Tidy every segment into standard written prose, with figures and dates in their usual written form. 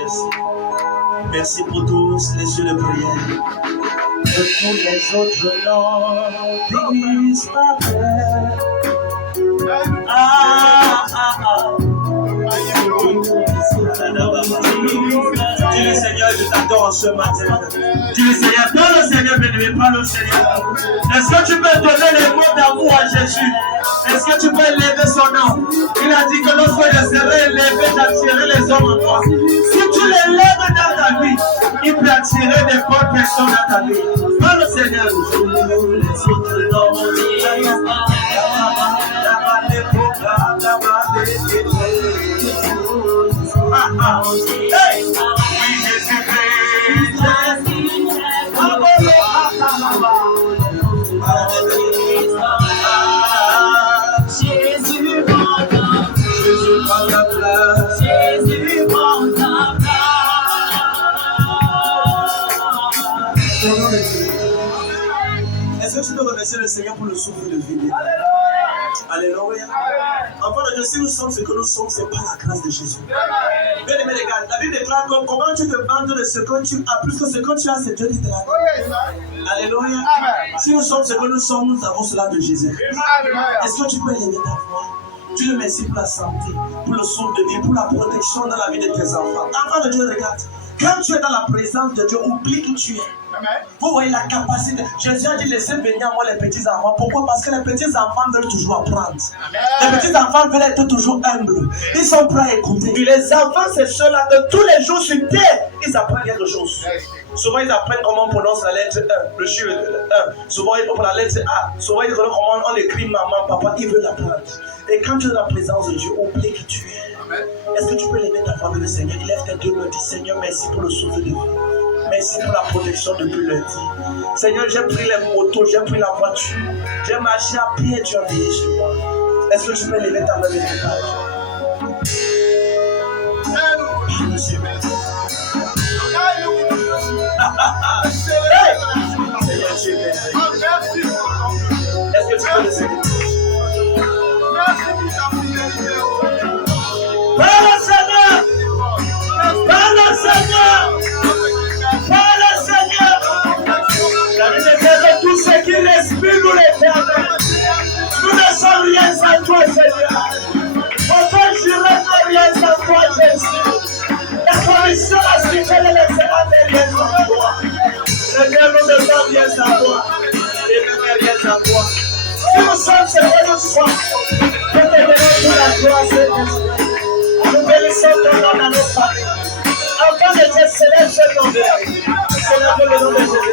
merci. Merci pour tous les yeux de prière. Que tous les autres noms disparaissent. Dis le Seigneur, je t'adore en ce matin. Dis le Seigneur, donne le Seigneur, bien-aimé, parle au Seigneur. Est-ce que tu peux donner les mots d'amour à Jésus? Est-ce que tu peux élever son nom? Il a dit que lorsque je serai élevé, j'attirerai les hommes en toi. Si tu l'élèves dans ta vie, il peut attirer des bonnes personnes dans ta vie. Parle au Seigneur. Les autres noms. Hey! Oui, Jésus-Christ. Jésus prend la place. Jésus prend la place. Est-ce que tu peux remercier le Seigneur pour le souffle de vie? Alléluia. Enfant de Dieu, si nous sommes ce que nous sommes, c'est par la grâce de Jésus. Bien aimé les gars, la Bible déclare comment tu te vantes de ce que tu as, plus que ce que tu as, c'est Dieu qui te l'a donné. Alléluia. Si nous sommes ce que nous sommes, nous avons cela de Jésus. Est-ce que tu peux élever ta voix? Tu le remercies pour la santé, pour le souffle de vie, pour la protection dans la vie de tes enfants. Enfant de Dieu, regarde. Quand tu es dans la présence de Dieu, oublie qui tu es. Vous voyez la capacité. Jésus a dit laissez venir à moi les petits enfants. Pourquoi? Parce que les petits enfants veulent toujours apprendre. Les petits enfants veulent être toujours humbles. Ils sont prêts à écouter. Et les enfants, c'est ceux-là que tous les jours sur terre, ils apprennent quelque chose. Souvent, ils apprennent comment on prononce la lettre 1, le chiffre 1. Souvent, ils apprennent la lettre A. Souvent, ils apprennent comment on écrit maman, papa. Ils veulent apprendre. Et quand tu es dans la présence de Dieu, oublie qui tu es. Est-ce que tu peux lever ta voix avec le Seigneur? Il lève tes deux mains, dis Seigneur, merci pour le souffle de vie. Merci pour la protection depuis lundi. Seigneur, j'ai pris les motos, j'ai pris la voiture, j'ai marché à pied, tu as veillé sur moi. Est-ce que tu peux lever ta main avec tes pages? Seigneur, tu es merveilleux. Est-ce que tu peux le Seigneur? Parle Seigneur! Parle Seigneur! Parle Seigneur! La Bible dit que tout ce qui respire nous l'éternel. Nous ne sommes rien sans toi, Seigneur. On peut jurer que rien sans toi, Jésus. La commission a su qu'elle est l'excellente rien sans toi. Seigneur, nous ne sommes rien sans toi. Et nous ne rien sans toi. Si nous sommes ce que nous sommes, que te donnons toute la gloire, Seigneur. Nous bénissons ton nom dans nos familles. Enfant de Dieu, célèbre ce nom de Dieu. Célèbre le nom de Jésus.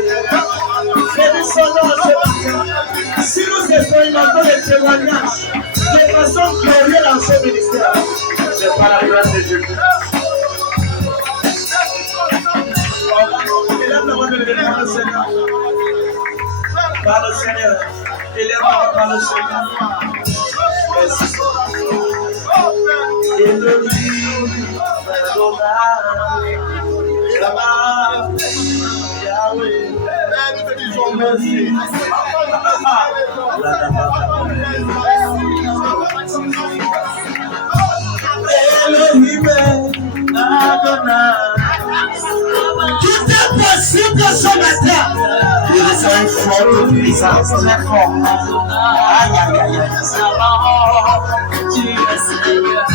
Bénissons ton nom ce matin. Si nous expérimentons les témoignages de façon glorieuse dans ce ministère, c'est par la grâce de Dieu. Élève la voix de l'évêque par le Seigneur. Par le Seigneur. Élève la voix par le Seigneur. Merci. Et le livre là-bas, Yahweh, merci. Elohim, Adonai. Tout est possible ce matin. Il est un fort de puissance, très fort. Aïe, aïe, aïe. Tu es Seigneur.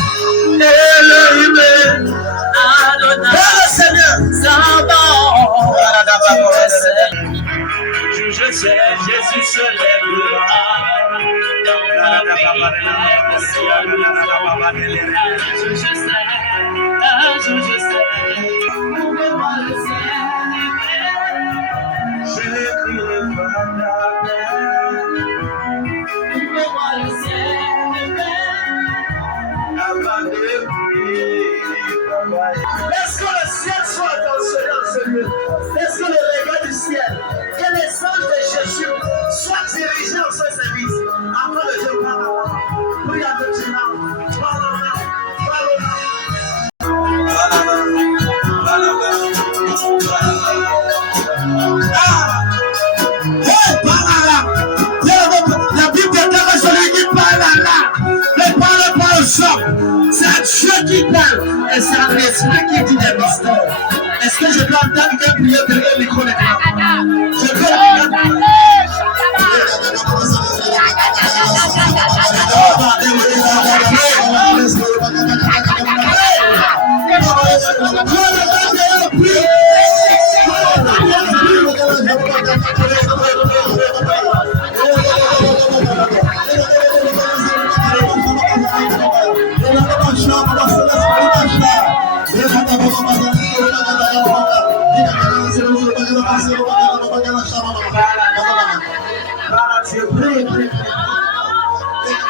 Elohim, Adonai. Le Seigneur. Sabaoth. Je sais, Jésus se lèvera. Je sais. Laisse que le ciel soit attentionné en ce lieu. Laisse que le regard du ciel, que les anges de Jésus soient dirigés en ce service. Après le Dieu parle. Prie à Dieu. La Bible déclare celui qui parle là. Ne parle pas aux hommes. C'est Dieu qui parle. Et c'est un esprit qui dit des mystères. Est-ce que je peux entendre quelqu'un prier derrière le micro maintenant? Je peux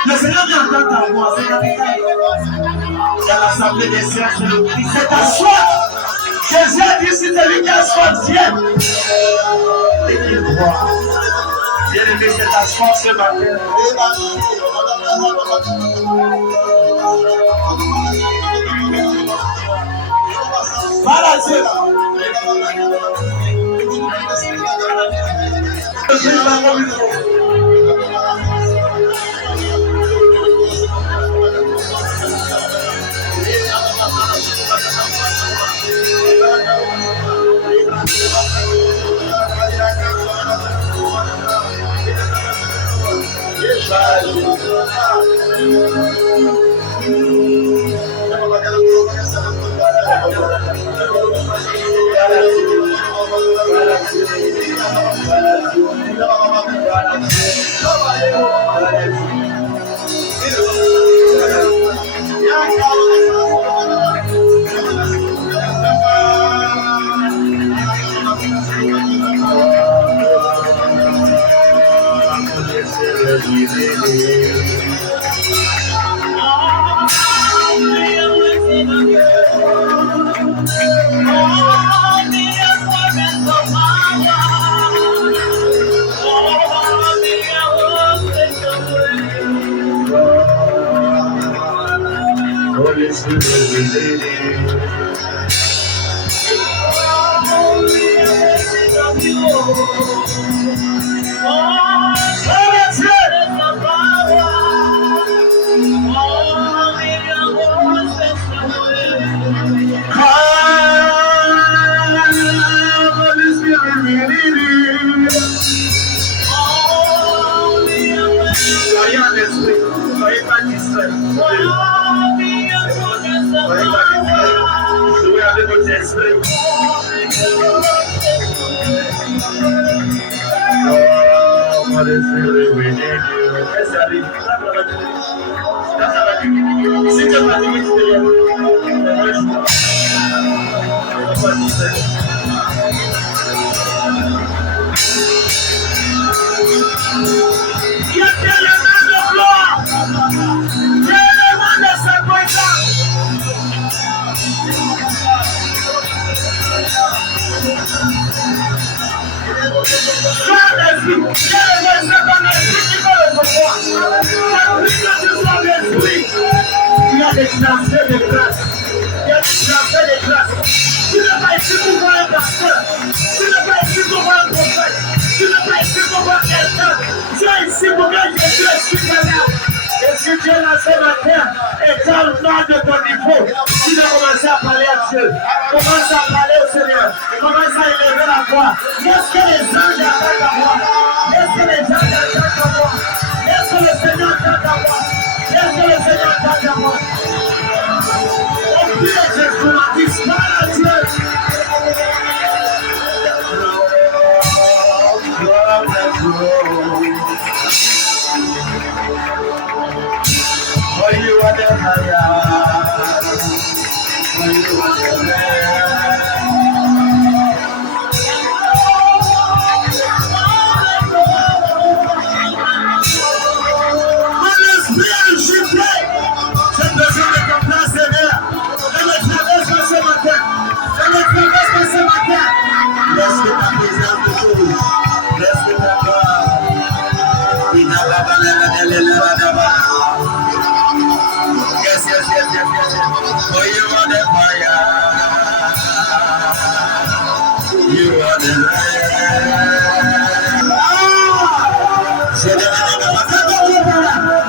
le Seigneur vient entendre ta voix, c'est capital. Dans l'assemblée des siens, c'est ta soif. Jésus a dit, si c'est lui qui a soif, viens. Et qu'il croit. Bien aimé, c'est ta soif ce matin. Parle à Dieu.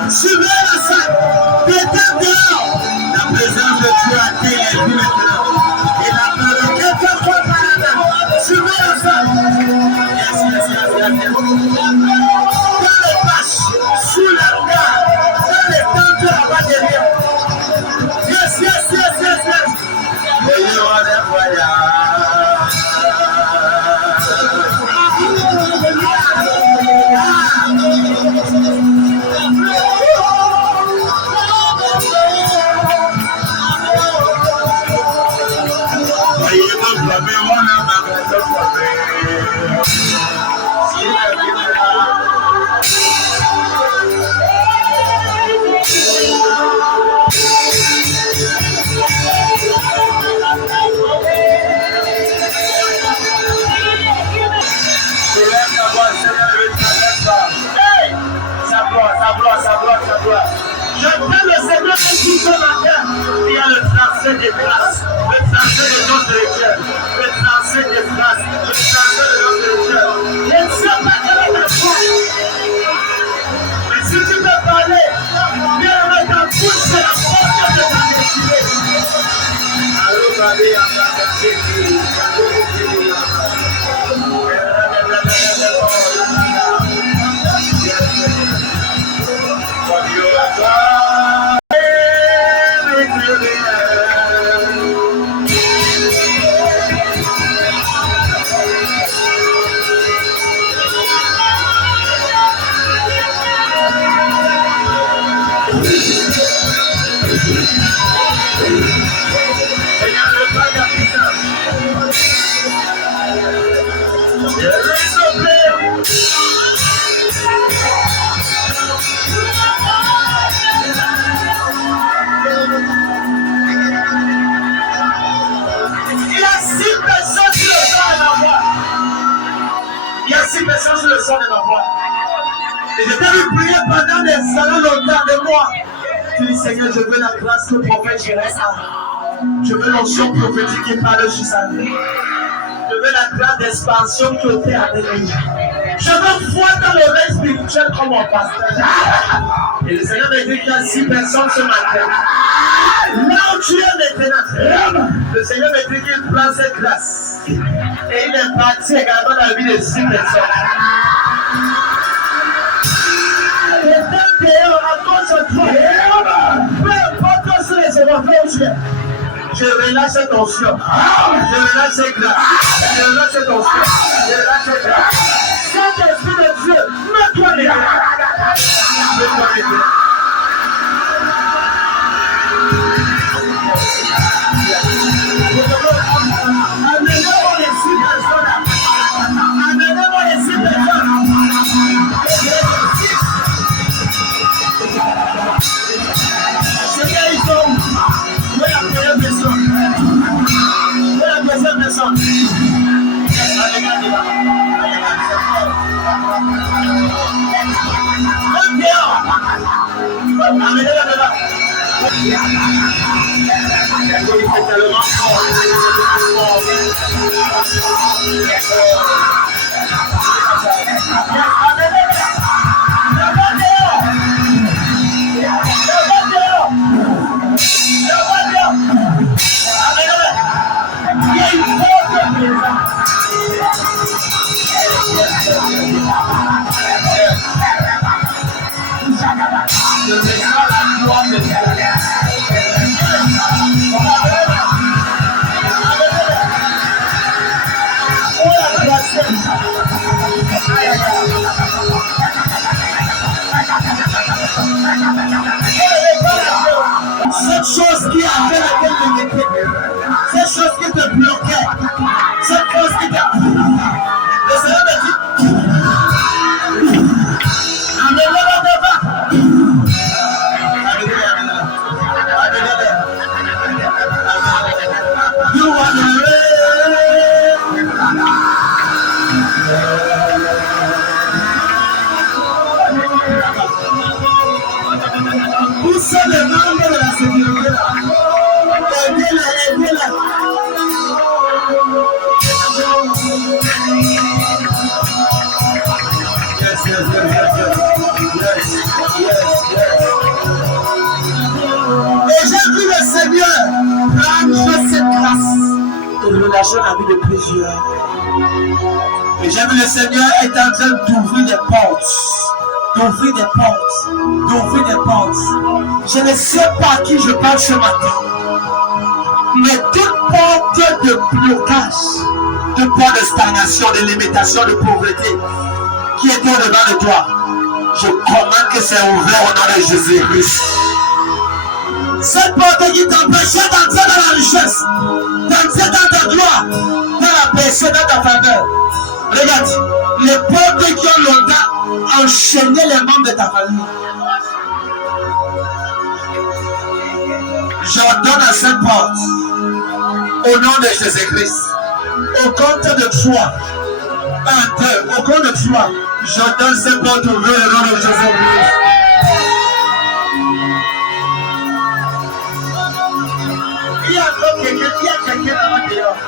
Suivez la salle, pétez dehors. La présence de Dieu a été Je prie le Seigneur tout ce matin. Il y a le transfert des grâces, le transfert des dons spirituels, le transfert des grâces, le transfert des dons spirituels. Je ne sais pas quelle est ta foi. Mais si tu peux parler, viens avec ta bouche, c'est la force de ta destinée. Allô, Babi, personnes sur le son de ma voix. Et je t'ai vu prier pendant des années longtemps de moi. Tu dis, Seigneur, je veux la grâce que le prophète Jérémie a. Je veux l'onction prophétique qui parle sur sa vie. Je veux la grâce d'expansion qui était avec lui. Je veux voir dans le règne spirituel comme mon pasteur. Et le Seigneur m'a dit qu'il y a 6 personnes ce matin. Là où tu es maintenant, le Seigneur m'a dit qu'il prend cette grâce. Et il est parti également dans la vie de 6 personnes. Les deux dehors à cause de toi. Peu importe sur les événements, je relâche cette onction. Je relâche cette grâce. Je relâche cette onction. Je relâche cette grâce. Saint-Esprit de Dieu, mets-toi les mains. Mets-toi les mains. Amenez-moi les 6 personnes. Amenez-moi les 6 personnes. Seigneur, ils sont où? Où est la première personne? Où est la deuxième personne? Amenez-la de là. Cette chose qui a fait laquelle tu étais, cette chose qui te bloquait, cette chose qui t'a... Le Seigneur me dit, amenez-le devant. You are the way. Où sont les membres de la sécurité là? Aidez-la. Et j'ai vu le Seigneur prendre cette grâce et relâcher la vie de plusieurs. Et j'ai vu le Seigneur est en train d'ouvrir des portes. D'ouvrir des portes. Je ne sais pas à qui je parle ce matin. Mais toute porte de blocage, toute porte de stagnation, de limitation, de pauvreté qui était au-devant de toi, je commande que c'est ouvert au nom de Jésus-Christ. Cette porte qui t'empêchait d'entrer dans la richesse, d'entrer dans ta gloire, dans la personne, dans ta faveur. Regarde, les portes qui ont longtemps enchaîné les membres de ta famille. J'ordonne à cette porte, au nom de Jésus-Christ, au compte de 3, 1, 2, au compte de 3, j'ordonne cette porte ouverte au nom de Jésus-Christ. Il y a encore quelqu'un là-bas dehors.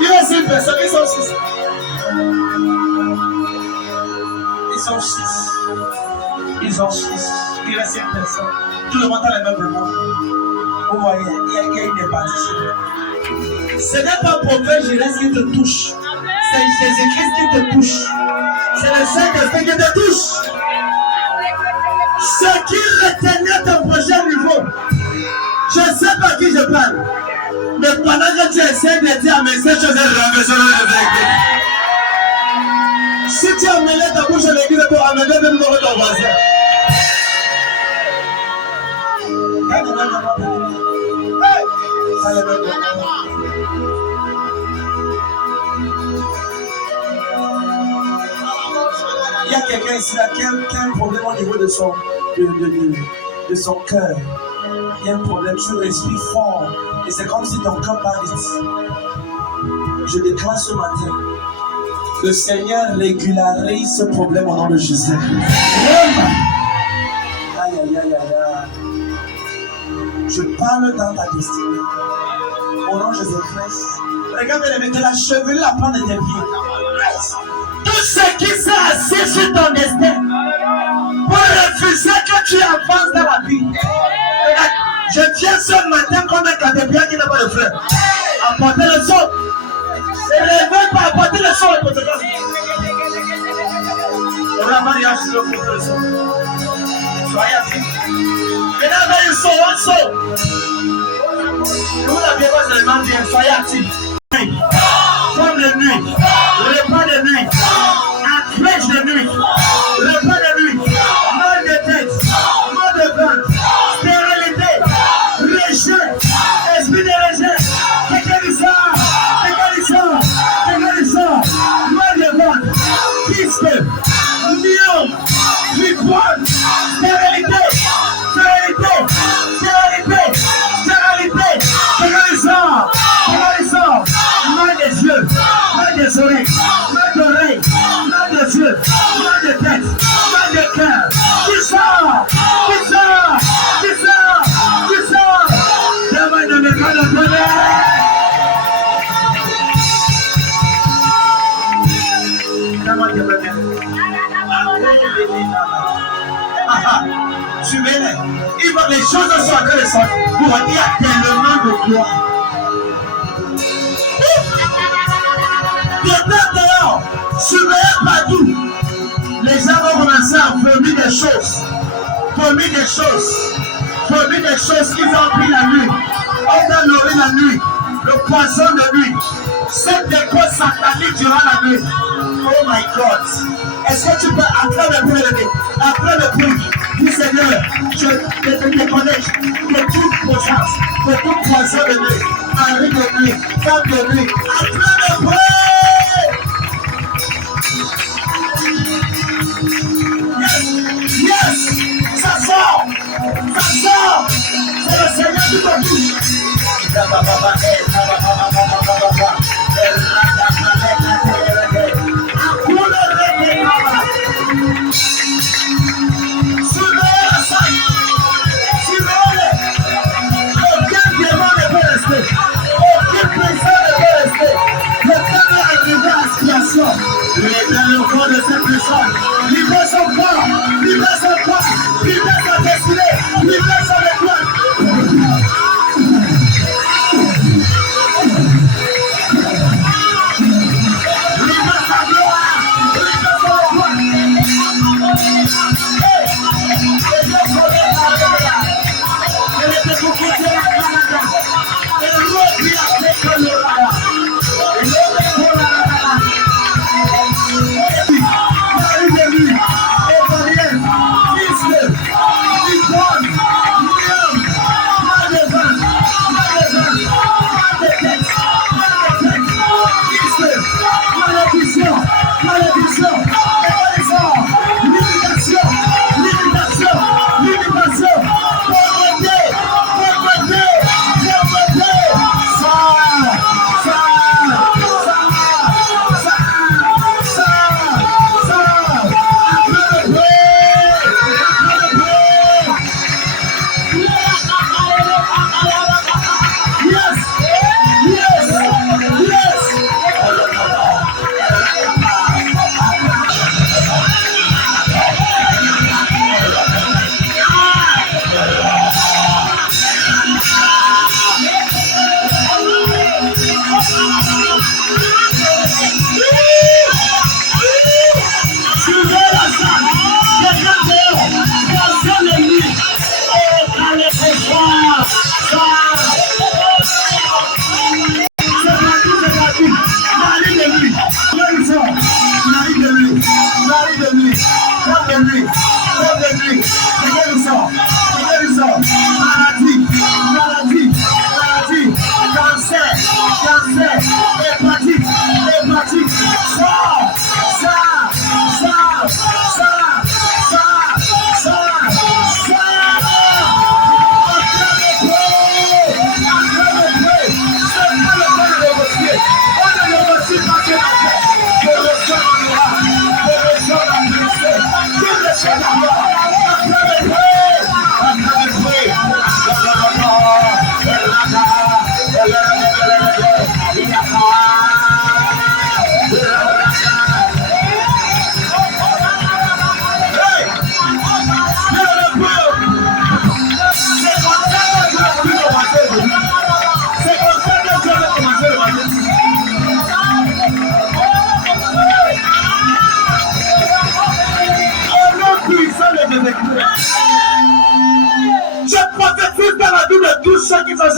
Il y a 6 personnes, ils sont 6. Ils sont 6. Ils ont 6. Il reste 5 personnes. Tout le monde a les mêmes mots. Vous voyez, il y a quelqu'un qui est parti sur eux. Ce n'est pas prophète Jésus qui te touche. C'est Jésus-Christ qui te touche. C'est le Saint-Esprit qui te touche. Ce qui retenait ton prochain niveau. Je ne sais pas qui je parle. Mais pendant que tu essaies de dire mais ces choses si tu as mêlé ta bouche à l'église pour amener même dans ton voisin. Il y a quelqu'un ici là qui a un problème au niveau de son cœur. Il y a un problème, tu respires fort et c'est comme si ton cœur bat vite. Je déclare ce matin, le Seigneur régularise ce problème au nom de Jésus. Aïe, aïe, aïe, aïe. Je parle dans ta destinée. Au nom de Jésus-Christ. Regarde, de la chevelure à prendre de tes pieds. Tout ce qui s'est assis sur ton destin pour refuser que tu avances dans la vie. Regarde, je viens ce matin comme un caterpillar qui n'a pas de frère. Apportez le son. Et ne veut pas apporter le son. On a mariage sur le son. Soyez actifs. Mesdames, il son, on son. Nous n'avions pas seulement bien, soyez actifs. Comme de nuit, repas de nuit, accrèche de nuit, repas de nuit, mal de tête, mal de ventre, stérilité, rejet, esprit de rejet, mal de ventre, kyste, myome, fibroide, stérilité, mal des yeux, mal des oreilles, mal d'oreilles, mal des yeux, mal de tête, mal de cœur. Qui sort? Demain ne me pas le bonheur. Suivez-les. Il va les choses sont en train de sortir. Il y a tellement de gloire. Dehors, surveillez partout. Les gens vont commencer à vomir des choses. Vomir des choses qu'ils ont pris la nuit. On a nourri la nuit. Le poison de nuit. Cette déco satanique durant la nuit. Oh my God. Est-ce que tu peux, après le bruit, dis Seigneur, je te déconnecte de toute conscience, de tout poison de nuit, mari de nuit, femme de nuit, après le bruit. Yes, ça sort, c'est le Seigneur qui te touche. Il est dans le corps de cette personne. Libère son corps, libère son corps, libère sa destinée, libère son étoile.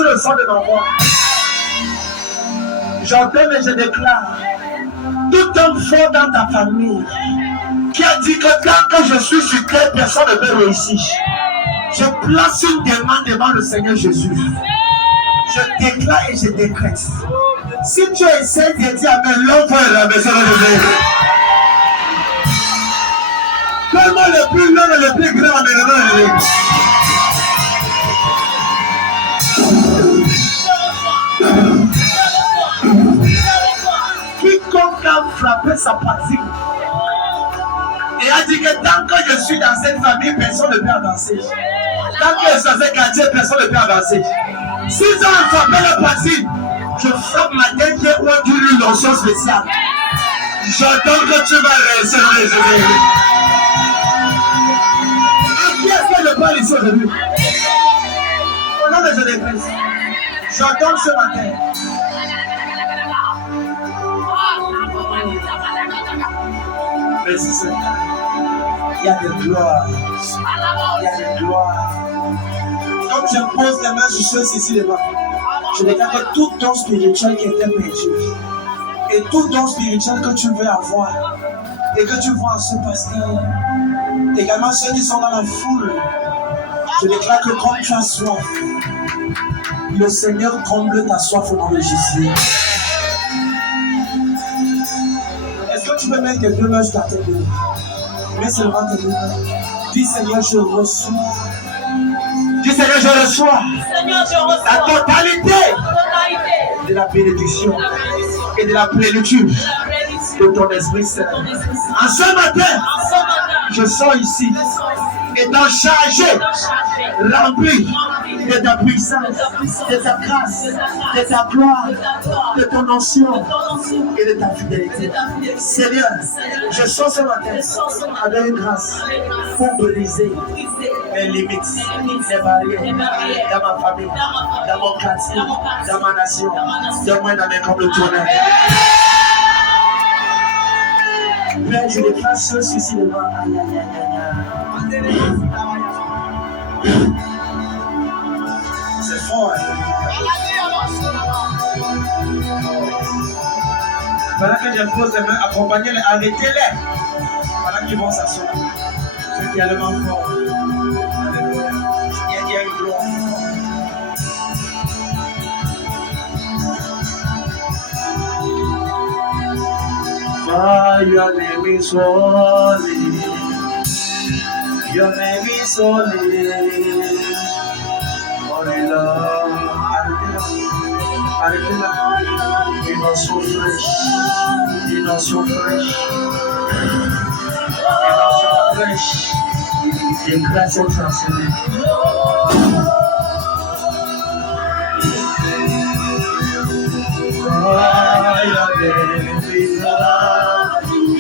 sur le sang de l'envoi. J'entends et je déclare, tout homme fort dans ta famille qui a dit que tant que je suis sur terre, personne ne peut réussir. Je place une demande devant le Seigneur Jésus. Je déclare et je décrète. Si tu essaies de dire Amen, l'autre est la maison de Dieu. Comment le plus long et le plus grand en élément. Quiconque a frappé sa patrie et a dit que tant que je suis dans cette famille, personne ne peut avancer. Tant que je suis dans ce quartier, personne ne peut avancer. S'ils ont frappé la patrie, je frappe ma tête et on dit une lotion spéciale. J'entends que tu vas réussir les Jésus. À qui est-ce que je parle ici aujourd'hui? Au nom de Jésus-Christ, j'entends ce matin. Merci Seigneur. Il y a des gloires. Il y a des gloires. Quand je pose les mains sur ceux ici devant, je déclare que tout don spirituel qui était perdu et tout don spirituel que tu veux avoir et que tu vois en ce pasteur, également ceux qui sont dans la foule, je déclare que comme tu as soif, le Seigneur comble ta soif au nom de Jésus. Est-ce que tu peux mettre tes deux mains sur ta tête? Mets seulement tes deux mains. Dis Seigneur, je reçois. Dis Seigneur, je reçois. Seigneur, je reçois La totalité de la bénédiction et de la plénitude de ton Esprit Saint. En ce matin, je sors ici, étant chargé, rempli de ta puissance, de ta grâce, de ta gloire, de ton onction et de ta fidélité. Seigneur, je sors ce matin avec une grâce pour briser les limites, les barrières dans ma famille, dans mon quartier, dans ma nation, dans moi dans mes combles tournants. Père, je déclare ceux ici devant. C'est fort. Pendant que je pose les mains, accompagnez-les, arrêtez-les. Pendant qu'ils vont s'asseoir. C'est tellement fort. Il y a une gloire. Your name is holy. Your name is holy. Holy Lord. Arrêtez-la. Une onction fraîche. Une onction fraîche. Une onction fraîche. Une grâce transcendée.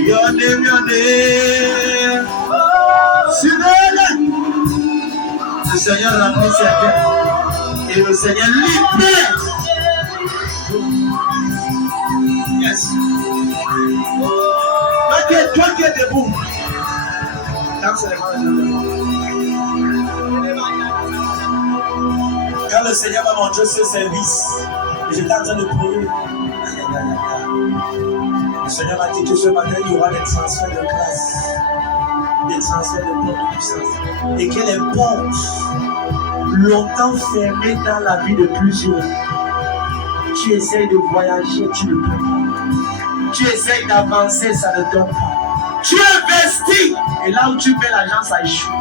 Your name, your name. Le Seigneur remplit sa tête et le Seigneur libère. Yes. Toi qui es debout. Quand le Seigneur va montrer ce service, j'étais en train de prier. Le Seigneur m'a dit que ce matin, il y aura des transferts de grâce, des transferts de portes de puissance. Et que les portes, longtemps fermées dans la vie de plusieurs, tu essayes de voyager, tu ne peux pas. Tu essayes d'avancer, ça ne donne pas. Tu investis, et là où tu mets l'argent, ça échoue.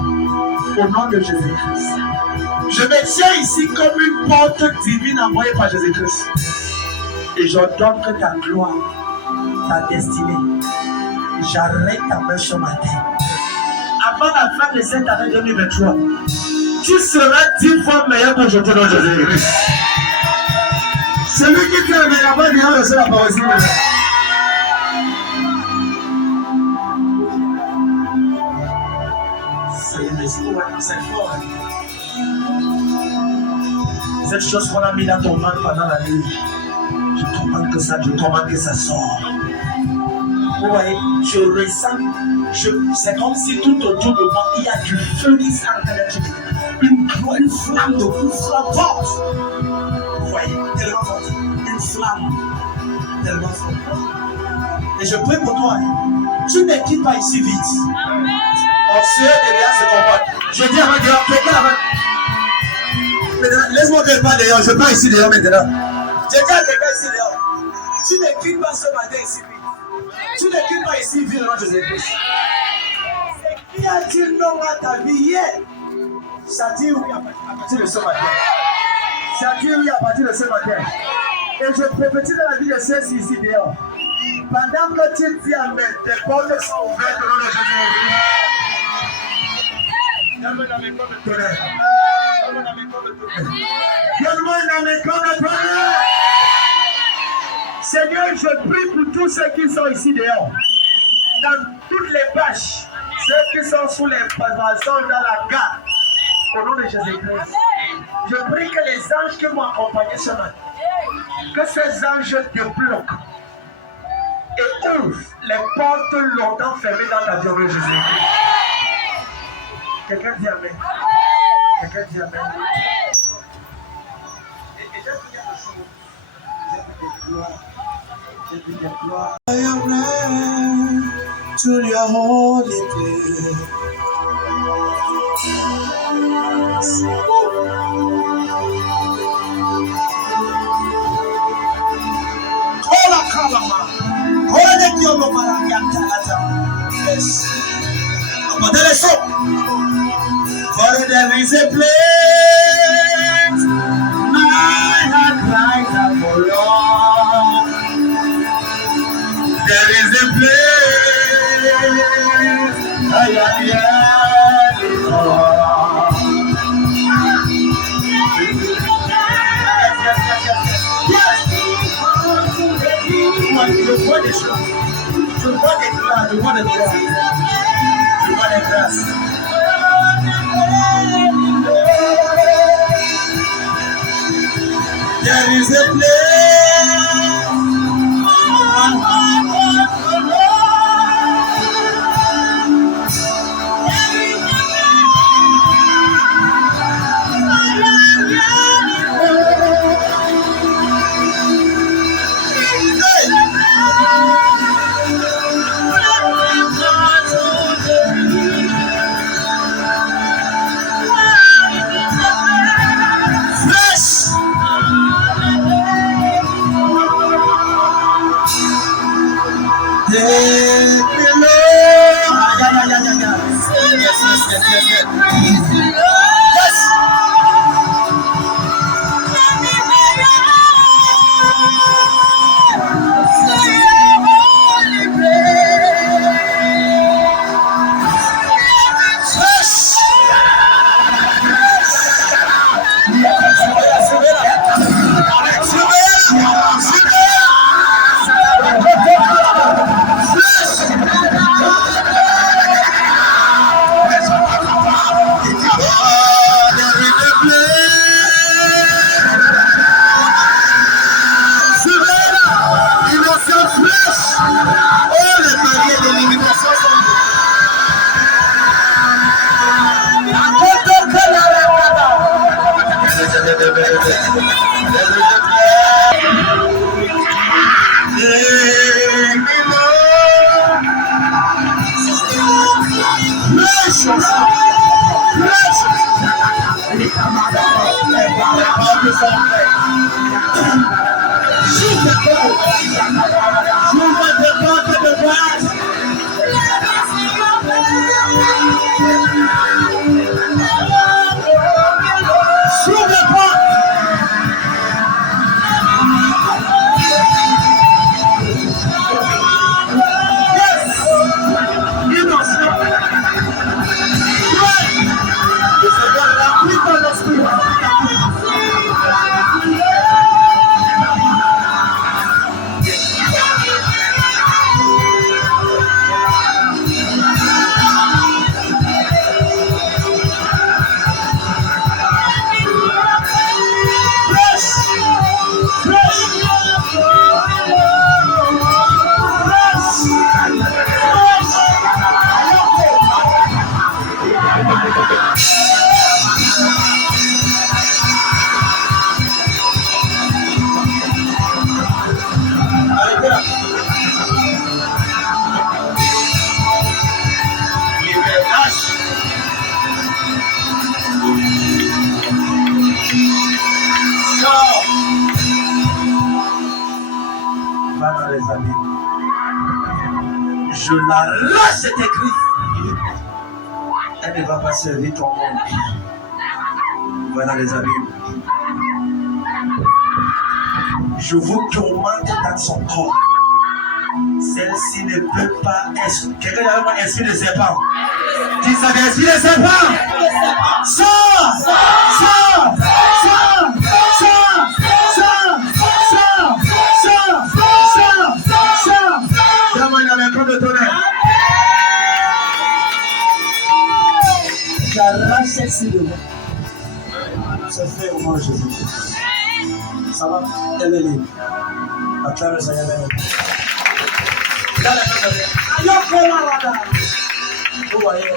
Au nom de Jésus-Christ. Je me tiens ici comme une porte divine envoyée par Jésus-Christ. Et j'ordonne que ta gloire, ta destinée, j'arrête ta main ce matin. Avant la fin de cette année 2023, tu seras 10 fois meilleur qu'aujourd'hui dans Jésus-Christ. Celui qui fait le meilleur, il va reçu la parole. C'est fort. Cette chose qu'on a mis dans ton ventre pendant la nuit, je commande que ça sort. Vous voyez, je ressens, c'est comme si tout autour de moi, il y a du feu qui s'entraîne, une flamme de feu forte. flamme tellement forte. Et je prie pour toi. Tu ne quittes pas ici vite. On sait derrière ce combat. Je dis avant dehors, quelqu'un avant. Laisse-moi que je parle dehors. Je pars ici dehors maintenant. Je dis à quelqu'un ici dehors. Tu ne quittes pas ce matin ici vite. Tu ne quittes pas ici vite devant Jésus-Christ. Qui a dit non à ta vie hier? Ça dit oui à partir de ce matin. Ça dit oui à partir de ce matin. Et je prophétise dans la vie de ceux ici dehors. Pendant que tu dis amen, tes portes sont ouvertes au nom de Jésus-Christ. Donne-moi un amen comme le tonnerre. Donne-moi un amen comme le tonnerre. Seigneur, je prie pour tous ceux qui sont ici dehors. Dans toutes les bâches, ceux qui sont sous les pavillons dans la gare. Au nom de Jésus-Christ. Je prie que les anges qui m'ont accompagné ce matin, que ces anges débloquent et ouvrent les portes longtemps fermées dans ta vie, au nom de Jésus-Christ. Quelqu'un dit amen. Quelqu'un dit amen. Et j'ai pris quelque chose. J'ai pris des gloires. I am ready to your holy place. Yes. For there is a place my heart cries out for Lord. There is a place I am yearning for. Yes. Je vois des choses. Je vois des grâces. Je vois des grâces. Je vois des grâces. There is a les amis. Je l'arrache cette écrit. Elle ne va pas servir ton monde. Voilà les amis. Je vous tourmente dans son corps. Celle-ci ne peut pas être. Quelqu'un n'a pas esprit de serpent. Dis ça, esprit de serpent. Sors! Sors! Sors! Sors! Sors! Sors! Sors! Sors! Sors! Donne-moi une main de tonnerre. J'arrache celle-ci de moi. C'est fait au nom de Jésus. Ça va? Elle est libre. Acclame le Seigneur. Vous voyez?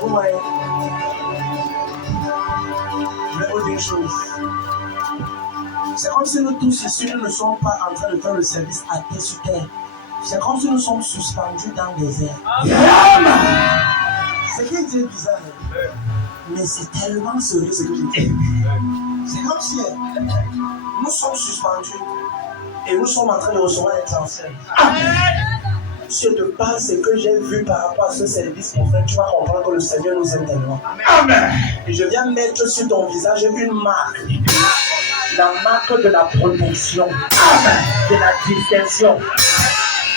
Vous voyez? Je vais vous dire une chose. C'est comme si nous tous ici, nous ne sommes pas en train de faire le service à terre sur terre. C'est comme si nous sommes suspendus dans des airs. C'est qui est bizarre. Mais c'est tellement sérieux ce que je dis. C'est comme si nous sommes suspendus et nous sommes en train de recevoir des transferts. Si je te parle ce que j'ai vu par rapport à ce service, mon frère, tu vas comprendre que le Seigneur nous aime tellement. Amen. Et je viens mettre sur ton visage une marque. La marque de la protection. Amen. De la distinction.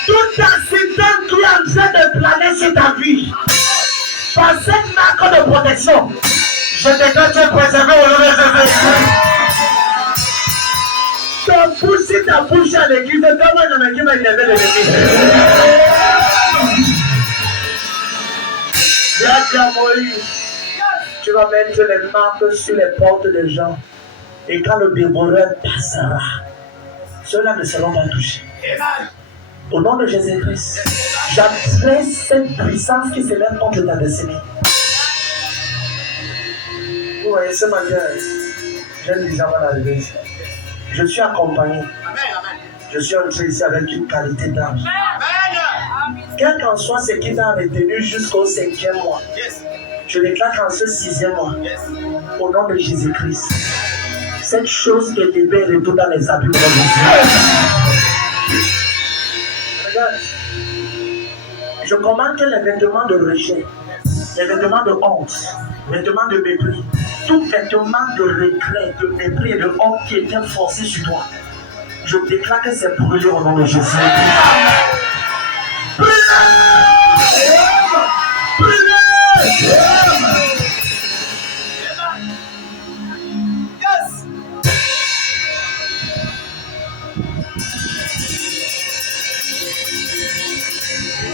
Tout incident qui est en train de planer sur ta vie, par cette marque de protection, je déclare que tu es préservé au nom de Jésus. Ton pouce, si ta bouche à l'église, comment il y en a qui m'a élevé l'ennemi? Viens dire Moïse, tu vas mettre les marques sur les portes des gens. Et quand le dévoreur passera, ceux-là ne seront pas touchés. Au nom de Jésus-Christ, j'adresse cette puissance qui s'élève contre ta destinée. Vous voyez, ce matin, j'ai déjà mal arrivé ici. Je suis accompagné. Je suis entré ici avec une qualité d'âme. Quel qu'en soit ce qui t'a retenu jusqu'au 5e mois, je déclare qu'en ce 6e mois, au nom de Jésus-Christ, cette chose est libérée et retourne dans les abus de Jésus. Regarde, je commande que les vêtements de rejet, les vêtements de honte, les vêtements de mépris, tout vêtement de regret, de mépris et de honte qui était forcé sur toi, je déclare que c'est brûlé au nom de Jésus.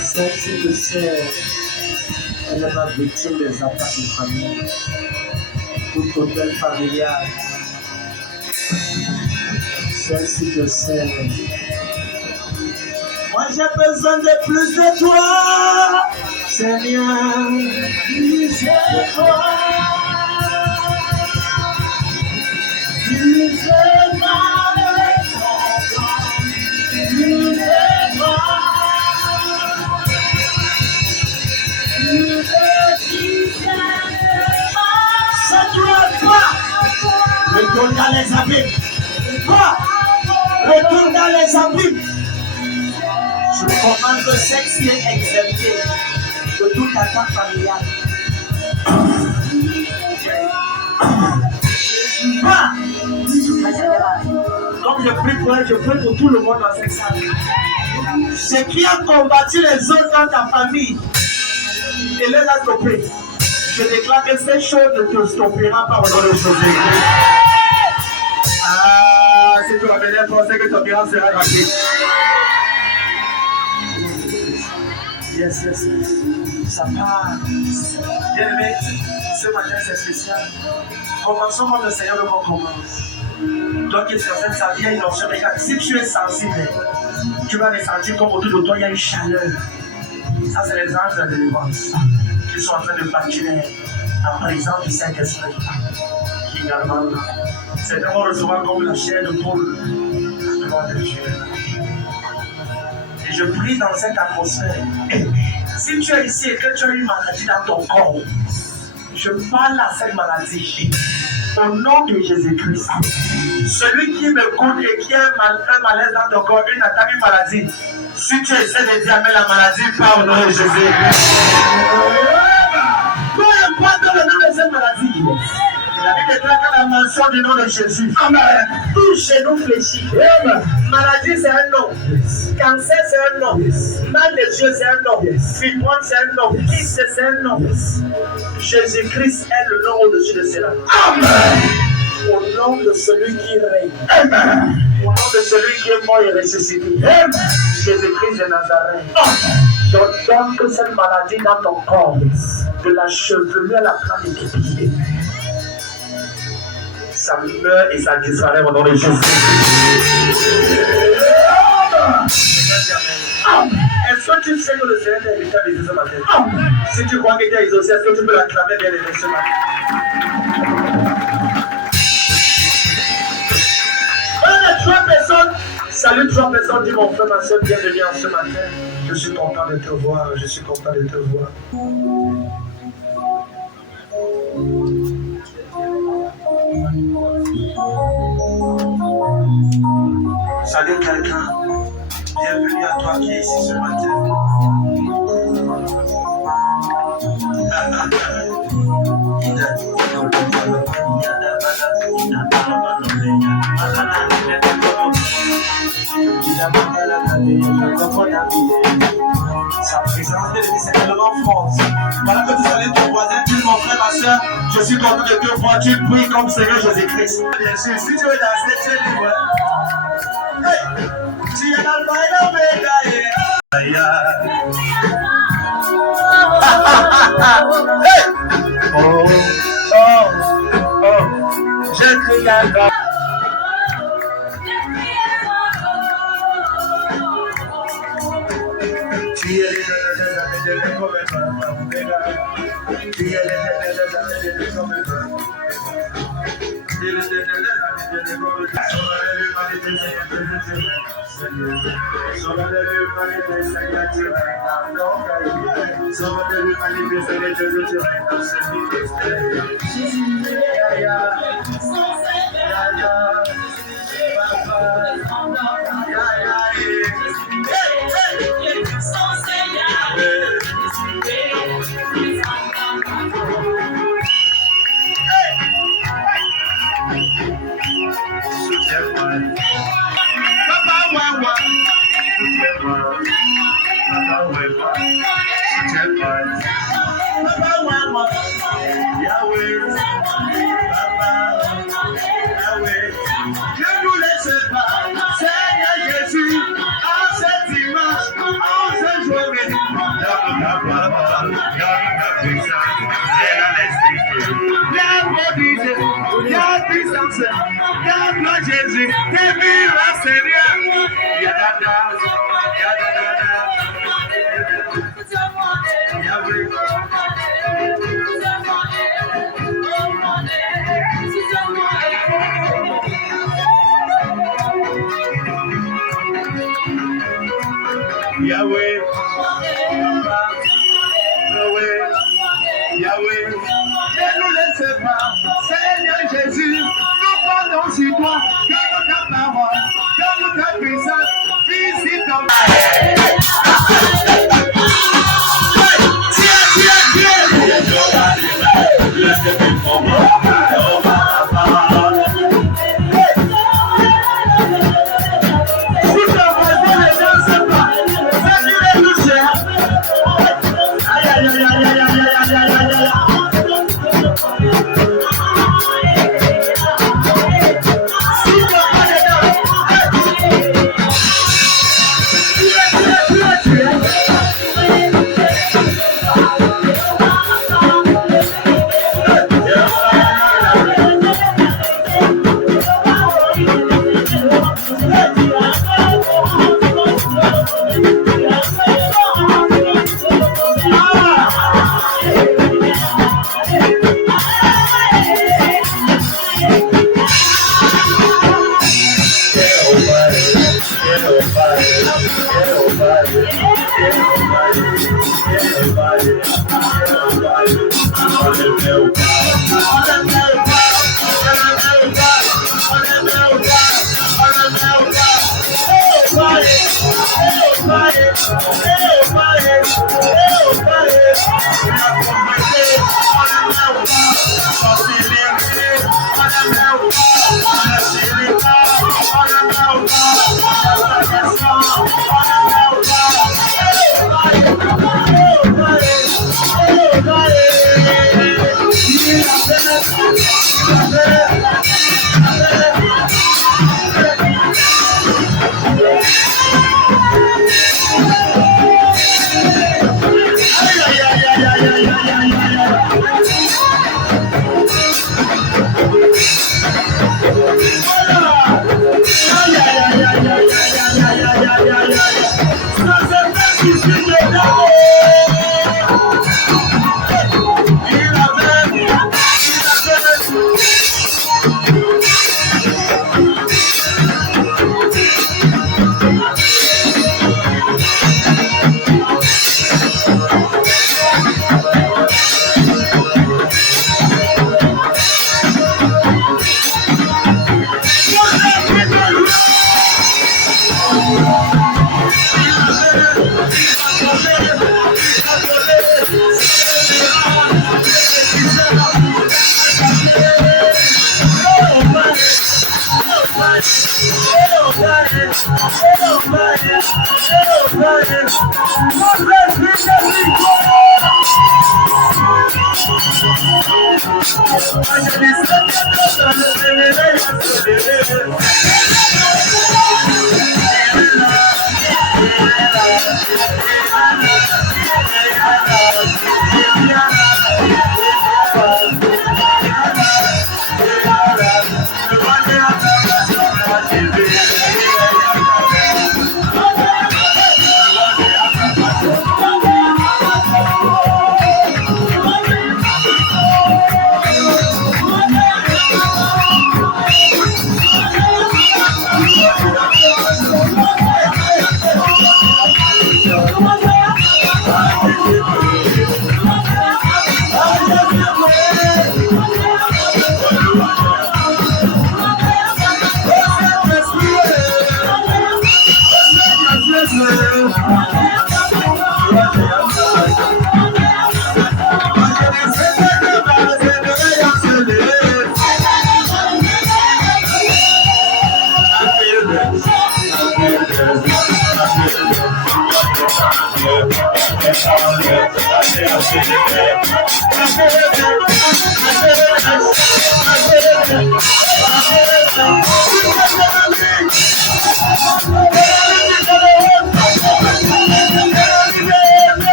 Celle-ci de sœur, elle va victime des attaques de famille, tout hôtel familial. Celle-ci de sœur, moi j'ai besoin de plus de toi, Seigneur, plus de toi, plus de toi, plus de toi. Retourne dans les abîmes. Quoi? Retourne dans les abîmes. Je commande le sexe qui est exempté de toute attaque familiale. Comme je prie pour elle, je prie pour tout le monde dans cette salle. Ce qui a combattu les autres dans ta famille et les a stoppés. Je déclare que cette chose ne te stoppera pas au nom de Jésus. Ah, si tu as bien pensé que ton miracle sera rapide. Yes. Ça part. Bien aimé, ce matin c'est spécial. Commençons comme le Seigneur veut qu'on commence. Toi qui es sur cette salle, il y a une option. Regarde, si tu es sensible, tu vas ressentir comme autour de toi il y a une chaleur. Ça, c'est les anges de la délivrance qui sont en train de bâtir la présence du Saint-Esprit. Qui également, c'est de recevoir comme la chair de poule la gloire de Dieu. Et je prie dans cette atmosphère. Si tu es ici et que tu as une maladie dans ton corps, je parle à cette maladie. Au nom de Jésus-Christ. Celui qui m'écoute et qui a un malaise dans ton corps, une attaque, une maladie. Si tu essaies de dire mais la maladie, pas au nom de Jésus. Peu importe le nom de cette maladie. La Bible déclare qu'à la mention du nom de Jésus, amen, tout genou fléchit. Maladie, c'est un nom. Cancer, c'est un nom. Mal des yeux, c'est un nom. Fibrome, c'est un nom. Kyste, c'est un nom. Jésus-Christ est le nom au-dessus de cela. Amen. Au nom de celui qui règne. Amen. Au nom de celui qui est mort et ressuscité. Amen. Jésus-Christ de Nazareth. J'ordonne que cette maladie dans ton corps, de la chevelure à la plante des pieds, ça meurt et ça disparaît au nom de Jésus. Est-ce que tu sais que le Seigneur t'a invité à visiter ce matin? Si tu crois qu'il t'a exaucé, est-ce que tu peux l'acclamer bien aimé ce matin? Trois personnes, salut 3 personnes, dis mon frère, ma soeur, bienvenue en ce matin. Je suis content de te voir, je suis content de te voir. Salut quelqu'un, bienvenue à toi qui est ici ce matin. Sa présence est tellement forte. Voilà que tu salues ton voisin, dis mon frère, ma soeur, je suis content de te voir, tu pries comme Seigneur Jésus-Christ. Bien sûr, si tu veux danser, tu es libre. Hey! Tu es dans le bail, oh, oh, oh, je crie encore. Jésus, Yahweh, Yahweh, ne nous laisse pas, Seigneur Jésus, nous comptons sur toi, donne ta parole, donne ta puissance, visite ton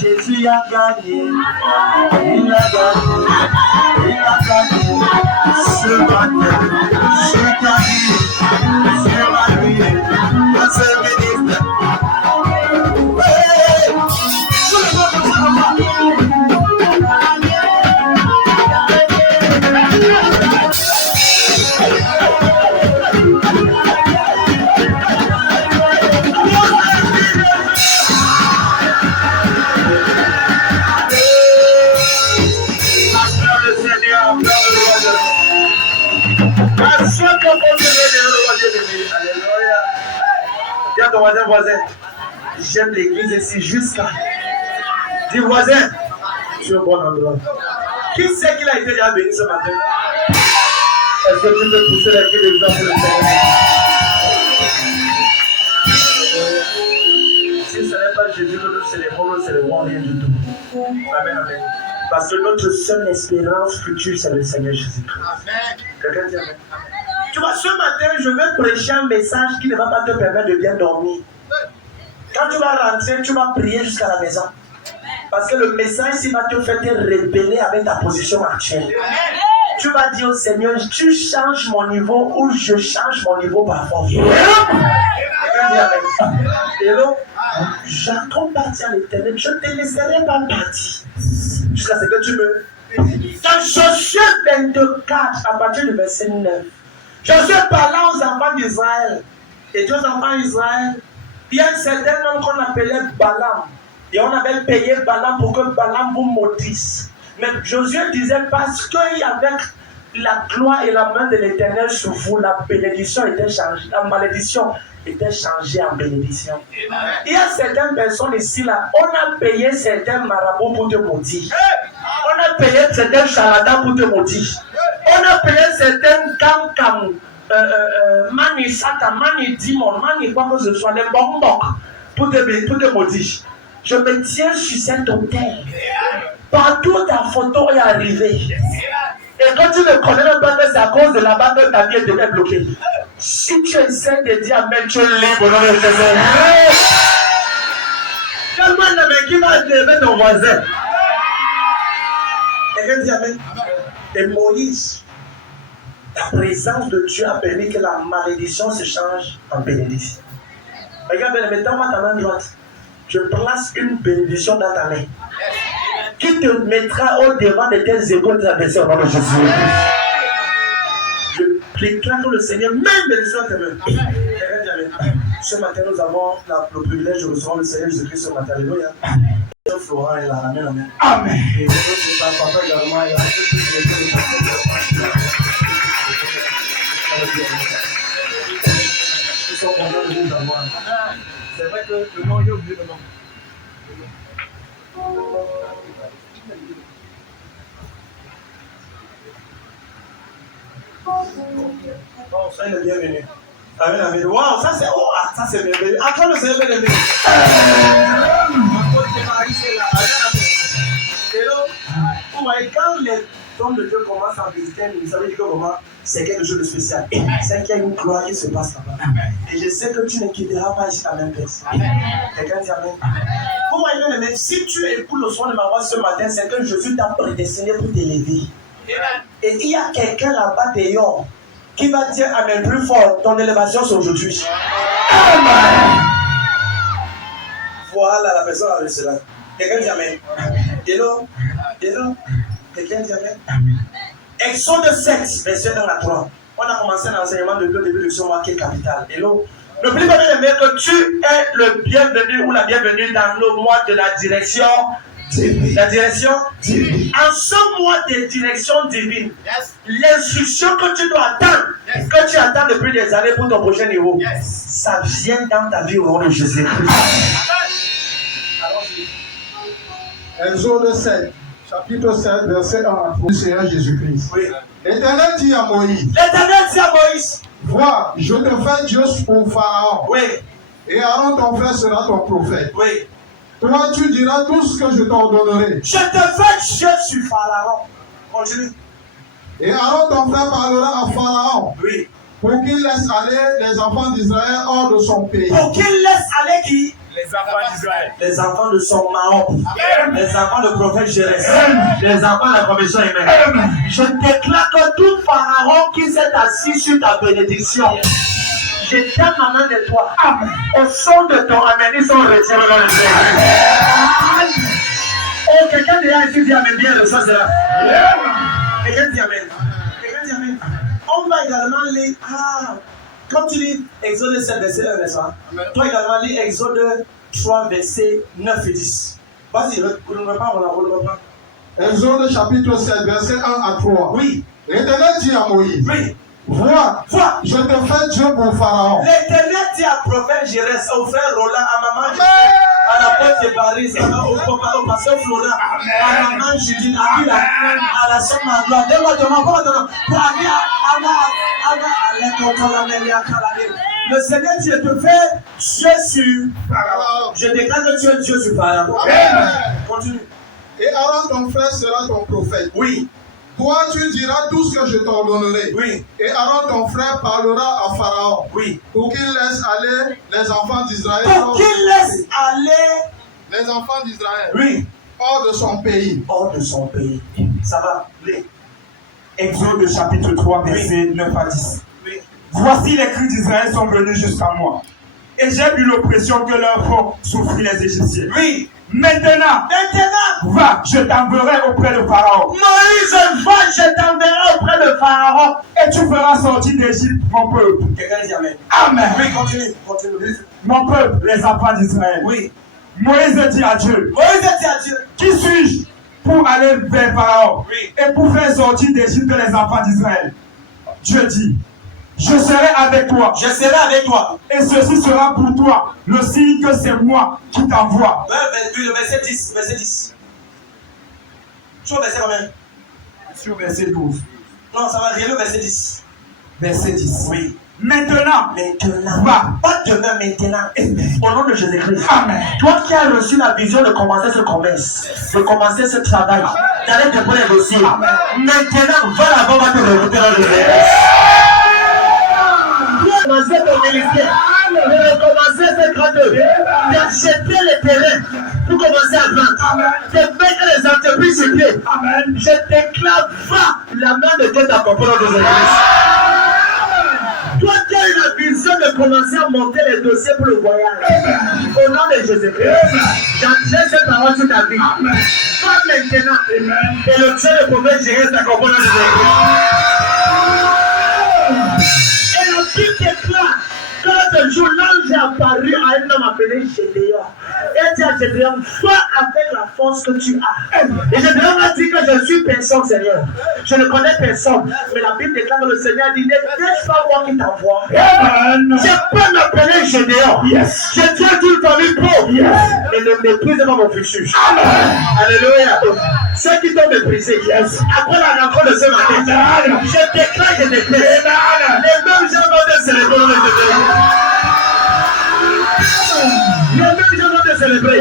Jésus a gagné, il a gagné, ce matin, j'ai gagné, c'est ma vie, c'est ministre. Voisin, j'aime l'église ici jusqu'à. Dis voisin, tu es au bon endroit. Qui c'est qui a été déjà béni ce matin? Est-ce que tu peux pousser les pieds des gens pour le Seigneur? Si ce n'est pas Jésus que nous célébrons, nous célébrons rien du tout. Amen, amen. Parce que notre seule espérance future, c'est le Seigneur Jésus-Christ. Quelqu'un dit amen. Tu vois, ce matin, je vais prêcher un message qui ne va pas te permettre de bien dormir. Quand tu vas rentrer, tu vas prier jusqu'à la maison. Parce que le message, il va te faire te rebeller avec ta position actuelle. Tu vas dire au Seigneur, tu changes mon niveau ou je change mon niveau par force. Et donc, j'accompagne à l'éternel, je ne te laisserai pas partir. Jusqu'à ce que tu me... Dans Josué 24, à partir du verset 9, Josué parlant aux enfants d'Israël. Et aux enfants d'Israël, il y a un certain homme qu'on appelait Balaam. Et on avait payé Balaam pour que Balaam vous maudisse. Mais Josué disait parce qu'il y avait la gloire et la main de l'Éternel sur vous, la bénédiction était changée, la malédiction était changée en bénédiction. Il y a certaines personnes ici là, on a payé certains marabouts pour te maudire. On a payé certains charlatans pour te maudire. On a payé certains cam mani satan, mani dimon, mani quoi que ce soit, les bonbons pour te maudire. Je me tiens sur cet hôtel. Partout où ta photo est arrivée. Et quand tu ne connais pas que c'est à cause de là-bas que ta vie est devenue bloquée. Si tu essaies de dire Amen, tu es libre au nom de Jésus. Tellement de qui va lever ton voisin. Quelqu'un dit Amen. Et Moïse, la présence de Dieu a permis que la malédiction se change en bénédiction. Regarde, mets-moi ta main droite. Je place une bénédiction dans ta main qui te mettra au devant de tes égaux de adversaires au nom de Jésus. Je déclare que le Seigneur même bénédiction tes mains. Ce matin, nous avons le privilège de recevoir le Seigneur Jésus-Christ ce matin. Alléluia. Florent est là. Amen, amen. Amen. Et notre papa également est là. Nous sommes contents de vous avoir. C'est vrai que le nom, j'ai oublié le nom. Bon, soyez le bienvenu. Amen, amen. Waouh, ça c'est bienvenu. Acclame le Seigneur bienvenu. Vous voyez, quand les hommes de Dieu commencent à visiter, vous savez que vraiment, c'est quelque chose de spécial. C'est qu'il y a une gloire qui se passe là-bas. Et je sais que tu ne quitteras pas ici la même personne. Quelqu'un dit Amen. Vous voyez, mais si tu écoutes le son de ma voix ce matin, c'est que Jésus t'a prédestiné pour t'élever. Et il y a quelqu'un là-bas dehors qui va dire Amen plus fort. Ton élévation c'est aujourd'hui. Amen. Voilà la personne avec cela. Quelqu'un dit Amen. Hello. Quelqu'un dit Amen. Exode 7, verset 1 à 3. On a commencé l'enseignement depuis le début de ce mois qui est capital. Hello. Ne plus pas bien que tu es le bienvenu ou la bienvenue dans le mois de la direction divine. La direction divine. En ce mois de direction divine, l'instruction que tu dois attendre, que tu attends depuis des années pour ton prochain niveau, ça vient dans ta vie au nom de Jésus-Christ. Exode 7, chapitre 7, verset 1 à 3 du Seigneur Jésus-Christ. Oui. L'Éternel dit à Moïse, vois, je te fais Dieu pour Pharaon. Oui. Et Aaron ton frère sera ton prophète. Oui. Toi tu diras tout ce que je t'ordonnerai. Je te fais Dieu sur Pharaon. Continue. Et Aaron ton frère parlera à Pharaon. Oui. Pour qu'il laisse aller les enfants d'Israël hors de son pays. Pour qu'il laisse aller qui? Les enfants d'Israël. Les enfants de son Mahon. Les enfants de prophète Jérès. Les enfants de la commission humaine. Je déclare que tout Pharaon qui s'est assis sur ta bénédiction, je tiens ma main de toi. Au son de ton Amen, ils sont retirés dans le ciel. Oh, quelqu'un déjà ici dit Amen, bien, le sang c'est là. Quelqu'un dit Amen. Quelqu'un dit Amen. On va également lire. Quand tu lis Exode 7, verset 1, n'est-ce pas? Toi également lis Exode 3, verset 9 et 10. Vas-y, on ne reprend. Exode chapitre 7, verset 1 à 3. Oui. L'Éternel dit à Moïse, Oui. vois, je te fais Dieu pour Pharaon. L'Éternel dit à prophète Jérès, au frère Roland, à maman Judith, à la porte de Paris, au pasteur Florent, à maman Judith, à la soeur Magloire. Le Seigneur Dieu te fait Dieu sur Pharaon. Je déclare que tu es Dieu sur Pharaon. Continue. Et Aaron ton frère sera ton prophète. Oui. Toi tu diras tout ce que je t'ordonnerai. Oui. Et Aaron ton frère parlera à Pharaon. Oui. Pour qu'il laisse aller les enfants d'Israël. Pour qu'il laisse aller les enfants d'Israël. Oui. Hors de son pays. Hors de son pays. Ça va. Oui. Exode chapitre 3, verset 9 à 10. Oui. Voici les cris d'Israël sont venus jusqu'à moi. Et j'ai vu l'oppression que leur font souffrir les Égyptiens. Oui. Maintenant, va, je t'enverrai auprès de Pharaon. Moïse, va, je t'enverrai auprès de Pharaon. Et tu feras sortir d'Égypte mon peuple. Quelqu'un dit Amen. Amen. Oui, continue. Mon peuple, les enfants d'Israël. Oui. Moïse dit à Dieu. Qui suis-je pour aller vers Pharaon? Oui. Et pour faire sortir d'Égypte les enfants d'Israël? Dieu dit, je serai avec toi. Je serai avec toi. Et ceci sera pour toi le signe que c'est moi qui t'envoie. Le verset 10. Tu vois verset combien? Sur verset 12. Non, ça va arriver au verset 10. Verset 10. Oui. Maintenant, Va. Pas demain, maintenant. Amen. Au nom de Jésus-Christ. Amen. Toi qui as reçu la vision de commencer ce commerce, de commencer ce travail, d'aller te prendre un dossier. Maintenant, va là-bas, va te recruter dans le commencer ton ministère, de recommencer cette grande œuvre, d'acheter les terrains pour commencer à vendre, de mettre les entreprises sur pied. Je déclare, va, la main de Dieu t'accompagne dans les églises. Toi qui as eu la vision de commencer à monter les dossiers pour le voyage, au nom de Jésus-Christ, j'entraîne cette parole sur ta vie. Va maintenant, et le Dieu de promesse, je reste t'accompagne dans les églises. Et la Bible déclare que l'autre jour, l'ange est apparu à un homme appelé Gédéon. Et dit à Gédéon, va avec la force que tu as. Et Gédéon a dit que je suis personne, Seigneur. Je ne connais personne. Mais la Bible déclare que le Seigneur dit, n'est-ce pas moi qui t'envoie? Je peux m'appeler Gédéon. Je tiens une famille pauvre. Mais ne méprise pas mon futur. Alléluia. Ceux qui t'ont méprisé, après la rencontre de ce matin, je déclare, je déclare. Les mêmes gens vont te célébrer dans le Seigneur. Les mêmes gens vont te célébrer.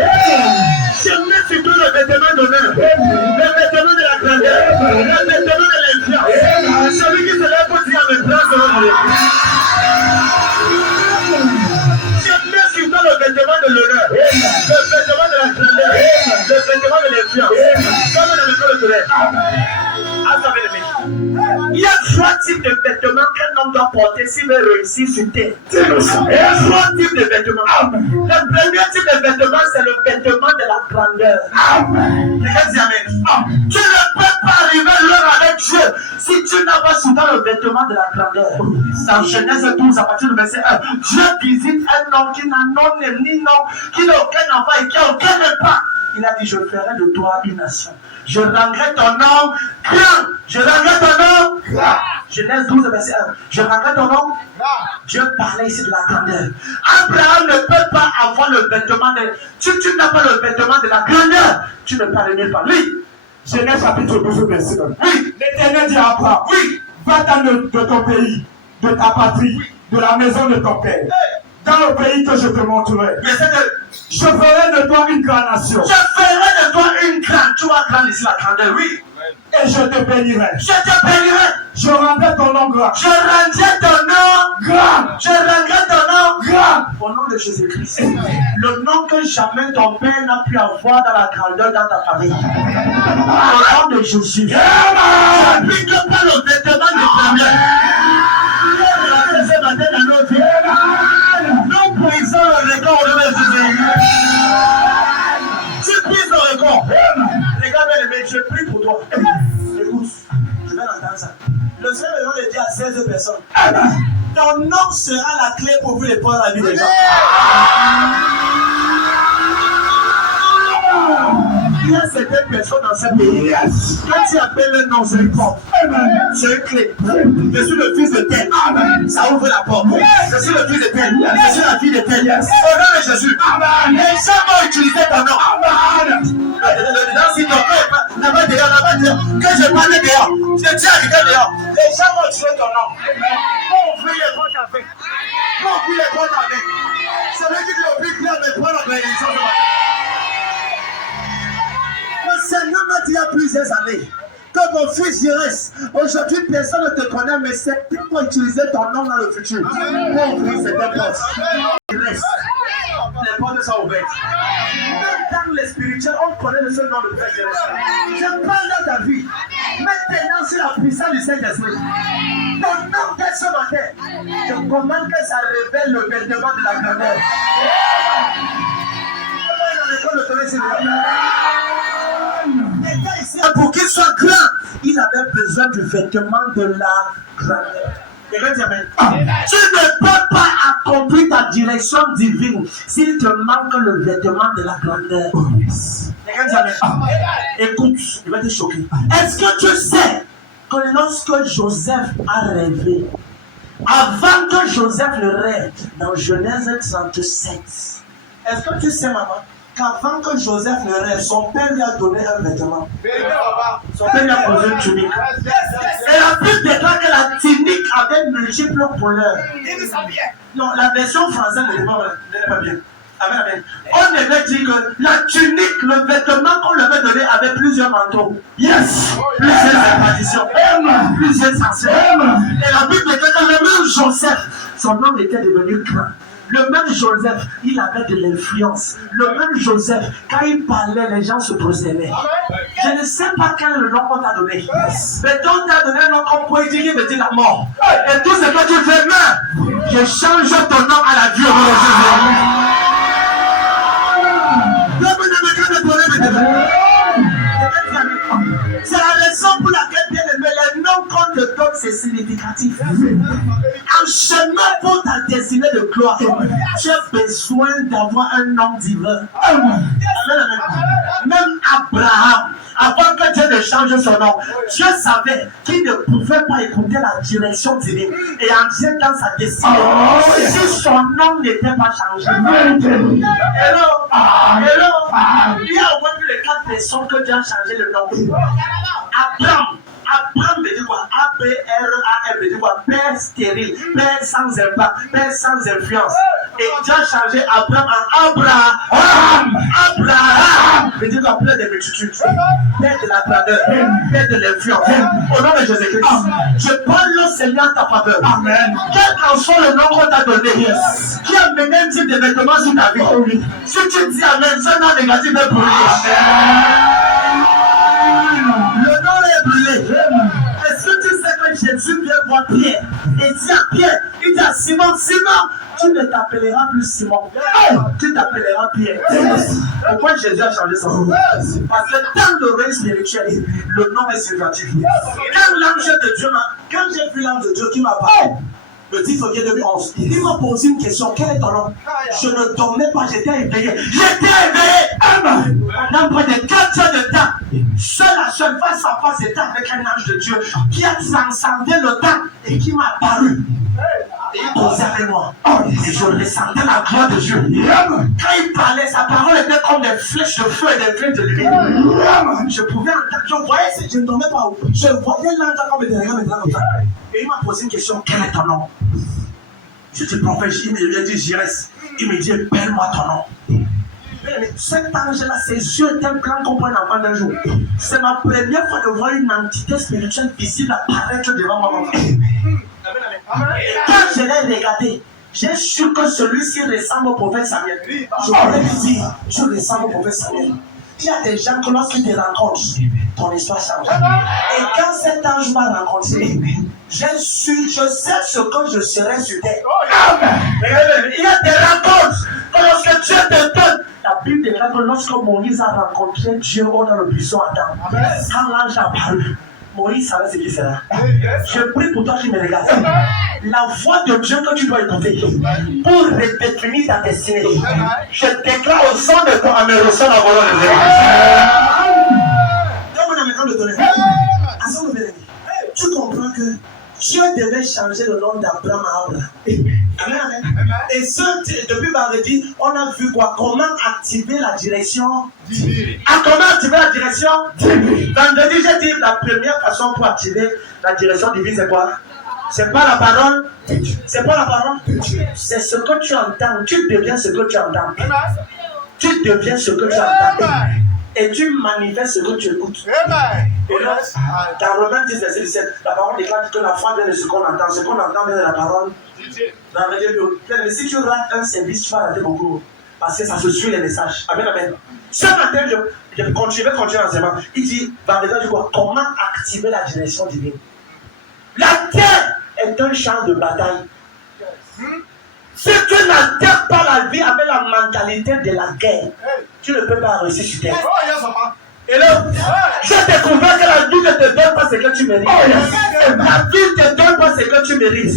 Je mets sur toi le vêtement d'honneur, le vêtement de la grandeur, le vêtement de l'influence. Celui qui se lève pour dire mes plans seront mauvais. Je mets sur toi le vêtement de l'honneur, le vêtement de la grandeur, le vêtement de l'influence. Comme dans le corps de soleil. Il y a 3 types de vêtements qu'un homme doit porter s'il veut réussir sur terre. Il y a 3 types de vêtements. Le premier type de vêtement, c'est le vêtement de la grandeur. Regarde, amen. Tu ne peux pas arriver loin avec Dieu si tu n'as pas sur toi le vêtement de la grandeur. Dans Genèse 12, à partir du verset 1, Dieu visite un homme qui n'a non ni nom, qui n'a aucun enfant et qui n'a aucun pas. Il a dit, je ferai de toi une nation. Je rendrai ton nom grand. Je rendrai ton nom grand. Genèse 12, verset 1. Je rendrai ton nom grand. Dieu parlait ici de la grandeur. Abraham ne peut pas avoir le vêtement de... Si tu n'as pas le vêtement de la grandeur, tu ne parles nulle part. Oui. Genèse chapitre 12, verset 1. Oui. L'Éternel dit à Abraham, oui. Va de ton pays, de ta patrie, de la maison de ton père, dans le pays que je te montrerai. Je ferai de toi une grande nation. Je ferai de toi une grande. Tu vas grande ici la grandeur, oui. Et je te bénirai. Je te bénirai. Je rendrai ton nom grand. Je rendrai ton nom grand. Je rendrai ton nom grand. Au nom de Jésus-Christ. Le nom que jamais ton père n'a pu avoir dans la grandeur dans ta famille. Au nom de Jésus. N'applique pas le vêtement de grandeur. Ce matin dans nos vies. Nous brisons le record au nom de Jésus. Tu brises le record. Regarde bien les mecs, je prie pour toi. Écoute, je vais l'entendre ça. Le Seigneur le dit à 16 personnes. Ton nom sera la clé pour ouvrir les portes de la vie des gens. Il y a certaines personnes dans ce pays. Quand tu appelles le nom, c'est une porte. C'est une clé. Je suis le fils de tel. Ça ouvre la porte. Je suis le fils de tel. Je suis la fille de tel. Au nom de Jésus. Les gens vont utiliser ton nom. Dans si ton père là-bas dehors, que je parle dehors, je tiens à quelqu'un dehors. Les gens vont utiliser ton nom. Pour ouvrir les portes avec. Pour ouvrir les portes avec. C'est lui qui dit au plus clair, mais prends la bénédiction de ma vie. Le Seigneur m'a dit il y a plusieurs années que mon fils Jérès, aujourd'hui personne ne te connaît, mais c'est pour utiliser ton nom dans le futur. Pour ouvrir certaines portes. Jérès, les portes sont ouvertes. Même dans le spirituel, on connaît le seul nom de Père Jérès. Je parle dans ta vie. Maintenant, c'est la puissance du Saint-Esprit. Ton nom dès ce matin, je commande que ça révèle le vêtement de la grandeur. Pour qu'il soit grand, il avait besoin du vêtement de la grandeur. Tu ne peux pas accomplir ta direction divine s'il te manque le vêtement de la grandeur. Écoute, je vais te choquer. Est-ce que tu sais que lorsque Joseph a rêvé, avant que Joseph le rêve, dans Genèse 37, est-ce que tu sais, maman, qu'avant que Joseph ne rêve, son père lui a donné un vêtement. Son père lui a posé une tunique. Et la Bible déclare que la tunique avait multiples couleurs. Non, la version française n'est pas bien. Amen, amen. On devait dire que la tunique, le vêtement qu'on lui avait donné avait plusieurs manteaux. Yes! Plusieurs apparitions. Plusieurs sorcières. Et la Bible déclare que le même Joseph, son nom était devenu grand. Le même Joseph, il avait de l'influence. Le même Joseph, quand il parlait, les gens se prosternaient. Je ne sais pas quel est le nom qu'on t'a donné. Mais on t'a donné un nom comme poétique qui veut dire la mort. Et tout ce que tu fais, mais je change ton nom à la vie au nom de Jésus. C'est la raison pour laquelle, bien aimé, les noms qu'on te donne, c'est significatif. Un chemin pour ta destinée de gloire, tu as besoin d'avoir un nom divin. Même Abraham, avant que Dieu ne change son nom, Dieu savait qu'il ne pouvait pas écouter la direction divine et entrer dans sa destinée si son nom n'était pas changé. Hello. Il y a au moins plus de 4 personnes que Dieu a changé le nom. Abraham veut dire quoi? A-B-R-A-M veut dire quoi? Père stérile, père sans impact, père sans influence. Et Dieu a changé Abraham en Abraham veut dire quoi? Père des multitudes, père de la grandeur, père de l'influence. Au nom de Jésus-Christ, je parle au Seigneur en ta faveur. Amen. Quel en soit le nom qu'on t'a donné, qui a mené un type de vêtements sur ta vie. Si tu dis Amen, ce nom négatif est brûlé. Le nom est brûlé. Est-ce que tu sais que Jésus vient voir Pierre et dit à Pierre, il dit à Simon, tu ne t'appelleras plus Simon, tu t'appelleras Pierre. Pourquoi Jésus a changé son nom? Parce que dans le règne spirituel, le nom est subjectif. Quand j'ai vu l'ange de Dieu qui m'a parlé, le 10 février 2011, il m'a posé une question. Quel est ton nom? Je ne dormais pas, j'étais éveillé. Pendant près de 4 heures de temps, seul face à face, c'était avec un ange de Dieu qui a transcendé le temps et qui m'a apparu. Et il posait avec moi. Et je ressentais la gloire de Dieu. Quand il parlait, sa parole était comme des flèches de feu et des flèches de lumière. Je pouvais entendre, je voyais, je ne dormais pas. Je voyais l'ange comme des regards comme ça. Et il m'a posé une question, quel est ton nom? Je te prophète, il me dit Jérès. Il me dit, appelle-moi ton nom. Mais cet ange-là, ses yeux étaient blancs comme un enfant d'un jour. C'est ma première fois de voir une entité spirituelle visible apparaître devant moi. Quand je l'ai regardé, j'ai su que celui-ci ressemble au prophète Samuel. Je voulais lui dire, tu ressembles au prophète Samuel. Il y a des gens que lorsqu'ils te rencontrent, ton histoire change. Et quand cet ange m'a rencontré, j'ai su, je sais ce que je serai sur terre. Il y a des rencontres que lorsque Dieu te donne. La Bible déclare que lorsque Moïse a rencontré Dieu dans le buisson Adam, quand l'ange a apparu, Moïse savait ce qui sera. Je prie pour toi qui me regarde. La voix de Dieu que tu dois écouter pour redéfinir ta destinée. Je déclare au son de ton amélioration la volonté de Dieu. Dans mon amélioration de ton église, tu comprends que Dieu devait changer le nom d'Abraham à Abraham. Amen. Et ce, depuis vendredi, on a vu quoi? Comment activer la direction divine. Comment activer la direction divine? Vendredi, j'ai dit la première façon pour activer la direction divine, c'est quoi? C'est pas la parole. C'est pas la parole. C'est ce que tu entends. Tu deviens ce que tu entends. Tu deviens ce que tu entends. Et tu manifestes ce que tu écoutes. Et là, dans Romains 10, verset 17, la parole déclare que la foi vient de ce qu'on entend. Ce qu'on entend vient de la parole. Mais si tu rates un service, tu vas rater beaucoup. Parce que ça se suit les messages. Amen, amen. Ce matin, je vais continuer l'enseignement. Il dit, dans les du quoi, comment activer la direction divine. La terre est un champ de bataille. Si tu n'attaques pas la vie avec la mentalité de la guerre, tu ne peux pas réussir sur terre. Et là, j'ai découvert que la vie ne te donne pas ce que tu mérites. La vie ne te donne pas ce que tu mérites.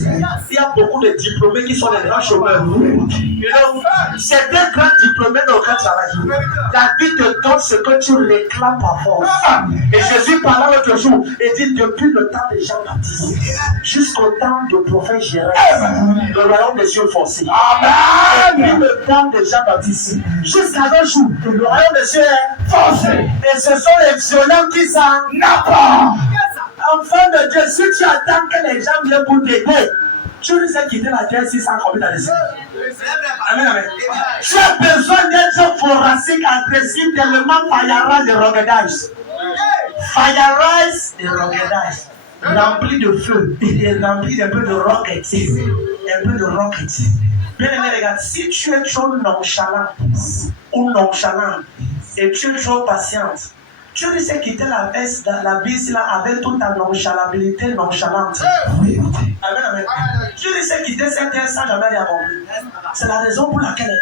Il y a beaucoup de diplômés qui sont des grands chômeurs. C'est des grands diplômés dans aucun travail. La vie te donne ce que tu réclames par force. Et Jésus parlait l'autre jour et dit depuis le temps de Jean-Baptiste jusqu'au temps du prophète Jérémie, le royaume des cieux forcés. Depuis le temps de Jean-Baptiste jusqu'à nos jours, le royaume des cieux est forcé. Et ce sont les violents qui s'en n'apportent. Enfant de Dieu, si tu attends que les gens viennent pour t'aider, tu risques de quitter la terre si ça combien d'années. Amen, amen. Tu as besoin d'être thoracique, agressif, tellement firerise et ruggedise. Firerise et ruggedise. Rempli de feu et rempli d'un peu de rocket. Un peu de rocket. Bien aimé, regarde, si tu es trop nonchalant ou nonchalant et tu es trop patiente, tu risques de quitter la vie là avec toute ta nonchalabilité nonchalante. Amen, amen. Tu risques de quitter cette terre sans jamais rien compris. C'est la raison pour laquelle,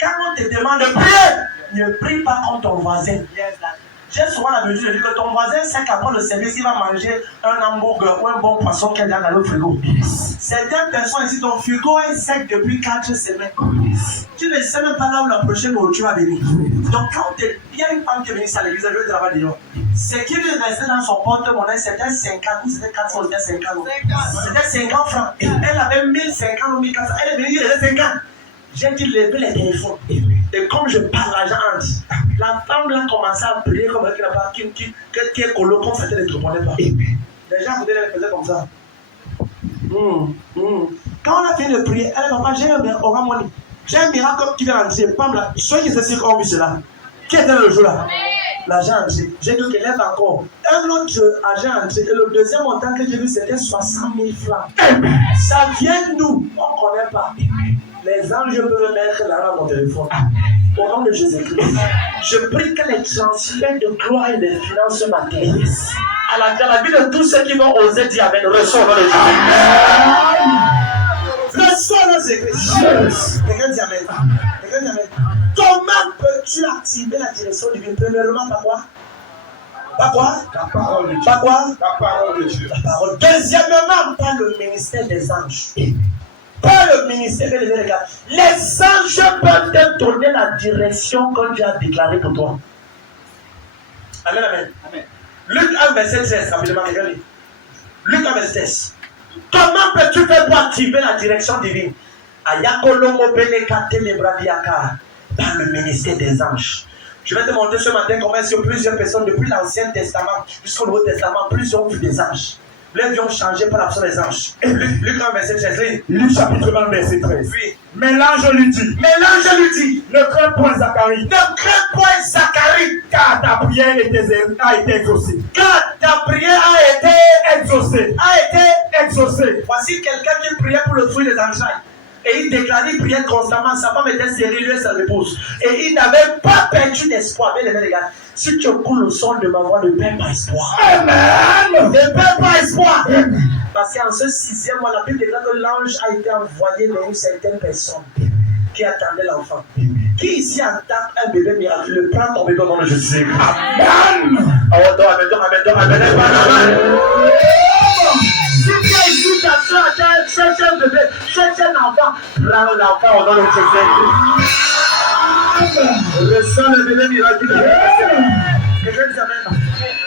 quand on te demande de prier, ne prie pas contre ton voisin. J'ai souvent l'habitude de dire que ton voisin sait qu'après le service, il va manger un hamburger ou un bon poisson qu'il y a dans le frigo. Certaines personnes ici, ton frigo est sec depuis 4 semaines. Tu ne sais même pas là où la prochaine nourriture va venir. Donc, quand il y a une femme qui est venue à l'église, elle veut travailler dehors. Ce qui lui restait dans son porte-monnaie, c'était 50 ou c'était 400 ou c'était 50. C'était 50 francs. Et elle avait 1050 ou 1400. Elle est venue, il restait 50. J'ai dit lever les téléphones. Et comme je parle, l'argent entre. La femme là commençait à prier comme elle qui est colo, comme c'était les tromponnets pas. Les gens vous les faisaient comme ça. Quand on a fini de prier, elle dit, papa, j'ai un miracle qui vient d'entrer. Pam là, ceux qui se sont ont vu cela. Qui était le jour là? L'agent entré. J'ai dit qu'il lève encore. Un autre agent entré. Et le deuxième montant que j'ai vu, c'était 60 000 francs. Ça vient de nous. On ne connaît pas. Les anges peuvent mettre l'argent dans mon téléphone. Au nom de Jésus-Christ, je prie que les transferts de gloire et de finances ce matin, dans la vie de tous ceux qui vont oser dire Amen, reçois au nom de Jésus. Reçois au nom de Jésus. Quelqu'un dit Amen. Quelqu'un dit Amen. Comment peux-tu activer la direction divine? Premièrement, par quoi? Par quoi? La parole de Dieu. Par quoi? La parole de Dieu. La parole. Deuxièmement, par le ministère des anges. Pas le ministère des regards. Les anges peuvent te donner la direction que Dieu a déclarée pour toi. Amen, amen. Amen. Luc 1, verset 13, rapidement, regardez. Luc 1, verset 13. Comment peux-tu faire pour activer la direction divine? Dans le ministère des anges. Je vais te montrer ce matin comment est-ce que plusieurs personnes, depuis l'Ancien Testament jusqu'au Nouveau Testament, plusieurs ont vu des anges. Les vies ont changé par l'absence des anges. Luc 1, verset 13. Luc chapitre 1, verset 13. Oui. Mais l'ange lui dit, ne crains point Zacharie, car ta prière a été exaucée. Car ta prière a été exaucée. Voici quelqu'un qui priait pour le fruit des entrailles. Et il déclarait, il priait constamment. Sa femme était stérile, lui, sa épouse. Et il n'avait pas perdu d'espoir. Bien aimé, les gars, si tu écoutes le son de ma voix, ne perds pas espoir. Amen. Ne perds pas espoir. Parce qu'en ce 6e mois, la Bible déclare que l'ange a été envoyé vers une certaine personne qui attendait l'enfant. Qui ici attend un bébé miraculeux? Prends ton bébé au nom de Jésus. Amen. Si tu es ici, ta soeur, cherche un bébé, cherche un enfant, prends l'enfant au nom de Jésus. Reçois le bébé miraculeux. Quelqu'un dit Amen.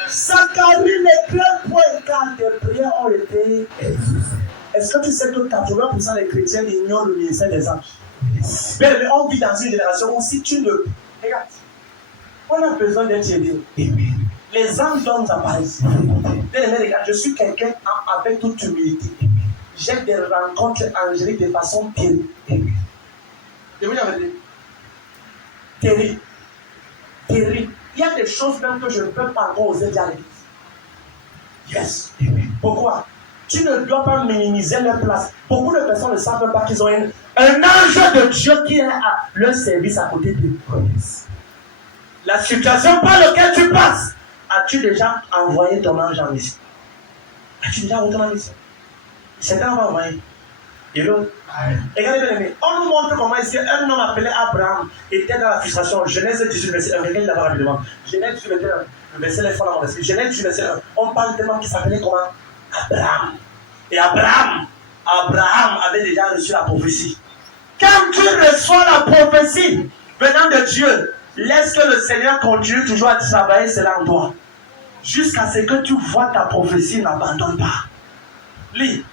Zacharie ne craint point car tes prières ont été exaucées. Est-ce que tu sais que 80% des chrétiens ignorent le ministère des anges? Mais on vit dans une génération où si tu ne... Regarde, on a besoin d'être aidé. Les anges donnent apparaissent. Regarde, je suis quelqu'un avec toute humilité. J'ai des rencontres angéliques de façon terrible. Je vous dis terrible. Terrible. Il y a des choses même que je ne peux pas encore oser dire à l'église. Yes. Pourquoi? Tu ne dois pas minimiser leur place. Beaucoup de personnes ne savent pas qu'ils ont un ange de Dieu qui est à leur service à côté d'eux. La situation par laquelle tu passes, as-tu déjà envoyé ton ange en mission? As-tu déjà envoyé ton ange en mission? C'est un envoyé. Et l'autre, regardez bien aimé, on nous montre comment ici un homme appelé Abraham était dans la frustration. Genèse 18, verset 1, regardez là-bas rapidement. Genèse 18, verset 1, verset les fonds dans mon esprit. Genèse 18, verset 1. On parle d'un homme qui s'appelait comment? Abraham. Et Abraham avait déjà reçu la prophétie. Quand tu reçois la prophétie venant de Dieu, laisse que le Seigneur continue toujours à travailler cela en toi. Jusqu'à ce que tu vois ta prophétie, n'abandonne pas. Lis.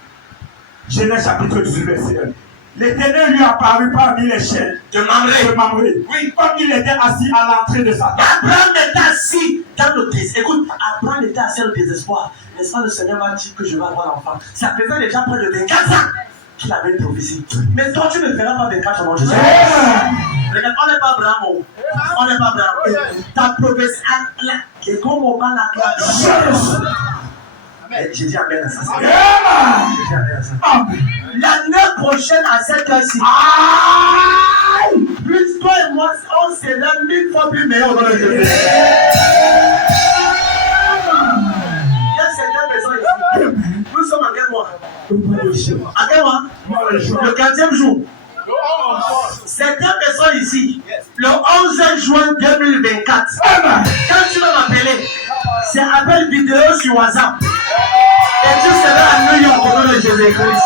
Genèse chapitre 18, verset 1. L'Éternel lui apparut parmi les chaînes de Mamré. Oui, comme il était assis à l'entrée de sa tente. Abraham était assis dans le désespoir. Écoute, Abraham était assis dans le désespoir. N'est-ce pas, le Seigneur m'a dit que je vais avoir l'enfant. Ça faisait déjà près de 24 ans qu'il avait une prophétie. Mais toi, tu ne verras pas 24 ans, Jésus. Regarde, on n'est pas Abraham. On n'est pas Abraham. Ta prophétie, les gomos dans la classe. J'ai dit Amen à ça. L'année prochaine à cette heure-ci, plus toi et moi, on sera 1000 fois plus meilleurs dans le Jésus. Il y a certaines personnes ici. Nous sommes en quel mois? À quel mois? Le 4e jour. Certaines personnes ici, le 11 juin 2024, quand tu vas m'appeler, c'est appel vidéo sur WhatsApp. Et tu seras à New York au nom de Jésus-Christ.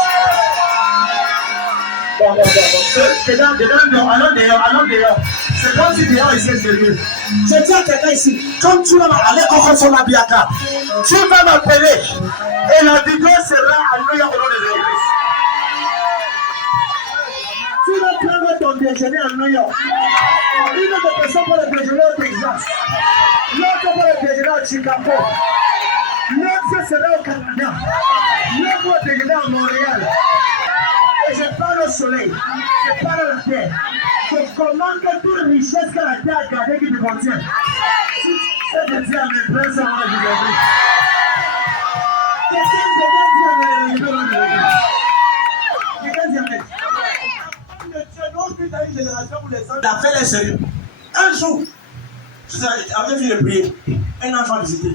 Allons dehors. C'est comme si dehors ici est sérieux. Je dis à quelqu'un ici, comme tu vas aller contre son abiaka, tu vas m'appeler et la vidéo sera à New York au nom de Jésus-Christ. Tu vas prendre ton déjeuner à New York. Une autre personne pour le déjeuner au Texas. L'autre pour le déjeuner à Chicago. L'autre sera au Canada. L'autre pour le déjeuner à Montréal. Et je parle au soleil. Je parle à la terre. Je commande que toute richesse que la terre a gardée qui te contient. C'est de dire à mes frères, ça va vous aider. Quelqu'un dit à mes frères. Quelqu'un dit à mes frères. L'appel est sérieux. Un jour, après fini de prier, un enfant a visité.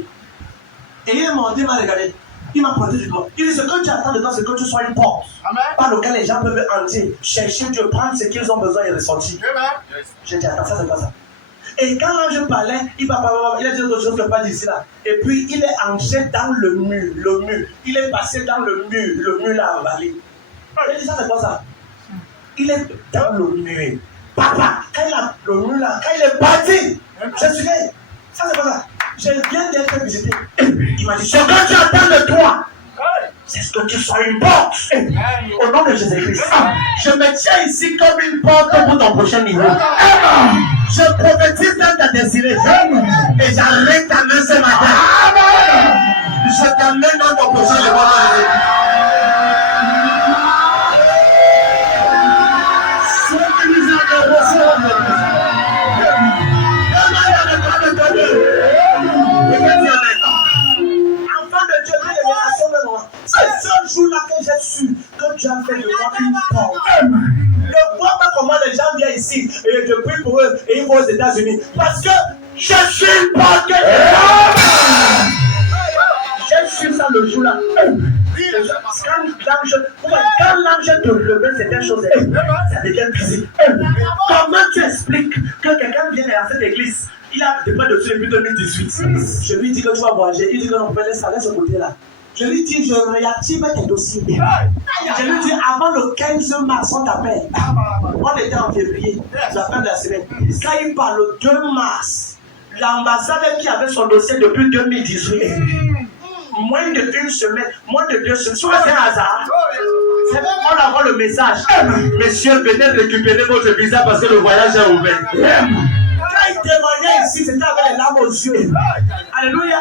Et il m'a regardé. Il m'a pointé du doigt. Il dit, ce que tu attends de toi, c'est que tu sois une porte par laquelle les gens peuvent entrer, chercher Dieu, prendre ce qu'ils ont besoin et ressortir. J'ai dit, attends, ça c'est pas ça. Et quand l'ange parlait, il a dit d'autres choses que pas d'ici là. Et puis il est entré dans le mur. Il est passé dans le mur là en vallée. J'ai dit, ça c'est pas ça. Il est dans le mur. Papa, quand il a le mur là, quand il est parti, je suis là. Ça c'est pas ça. Je viens d'être visité. Il m'a dit, ce que tu attends de toi, c'est ce que tu sois une porte. Au nom de Jésus-Christ. Je me tiens ici comme une porte pour ton prochain niveau. Je prophétise dans ta destinée. Et j'arrête ta main ce matin. Je t'amène dans ton prochain niveau. C'est ce jour-là que j'ai su que tu as fait de moi une porte. Ne vois pas comment les gens viennent ici et je prie pour eux et ils vont aux États-Unis. Parce que je suis une porte. J'ai su ça le jour-là. Quand l'ange te révèle certaines choses, ça devient physique. Comment tu expliques que quelqu'un vient à cette église? Il a des points dessus depuis 2018. Je lui dis que tu vas voyager. Il dit que non, laisse ce côté-là. Je lui dis, je réactive tes dossiers. Je lui dis, avant le 15 mars, on t'appelle. On était en février, la fin de la semaine. Quand il parle le 2 mars, l'ambassade qui avait son dossier depuis 2018, moins d'une semaine, moins de 2 semaines, soit c'est un hasard. On envoie le message. Messieurs, venez récupérer votre visa parce que le voyage est ouvert. Quand il témoignait ici, c'était avec les larmes aux yeux. Alléluia.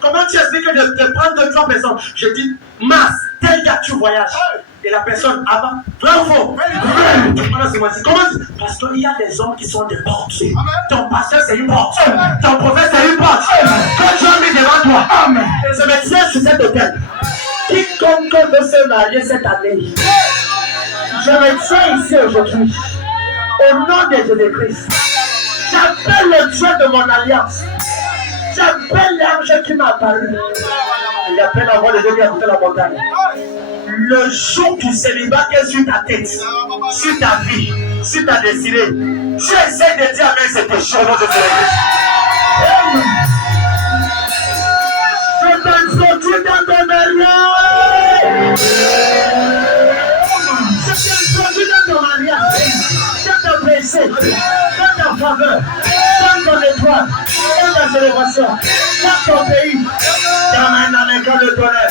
Comment tu expliques que de prendre 2-3 personnes? Je dis, Mars, tel gars tu voyages. Et la personne avant, vrai ou faux? Comment? Parce qu'il y a des hommes qui sont des portes. Ton pasteur c'est une porte. Ton prophète c'est une porte. Quand tu as mis devant toi, et je me tiens sur cet hôtel. Quiconque veut se marier cette année, je me tiens ici aujourd'hui. Au nom de Jésus-Christ. J'appelle le Dieu de mon alliance. J'appelle l'ange qui m'a apparu. Il appelle la voix de Dieu qui a monté la montagne. Le jour du célibat est sur ta tête, sur ta vie, sur ta destinée. Tu essaies de dire avec ces péchés au nom de Jésus. Je Certaines sorties dans ton mariage. Certaines sorties dans ton mariage. Dans ton péché. Dans ta faveur. Dans ton étoile. Dans ta célébration. Dans ton pays. Dans les cas de tonnerre.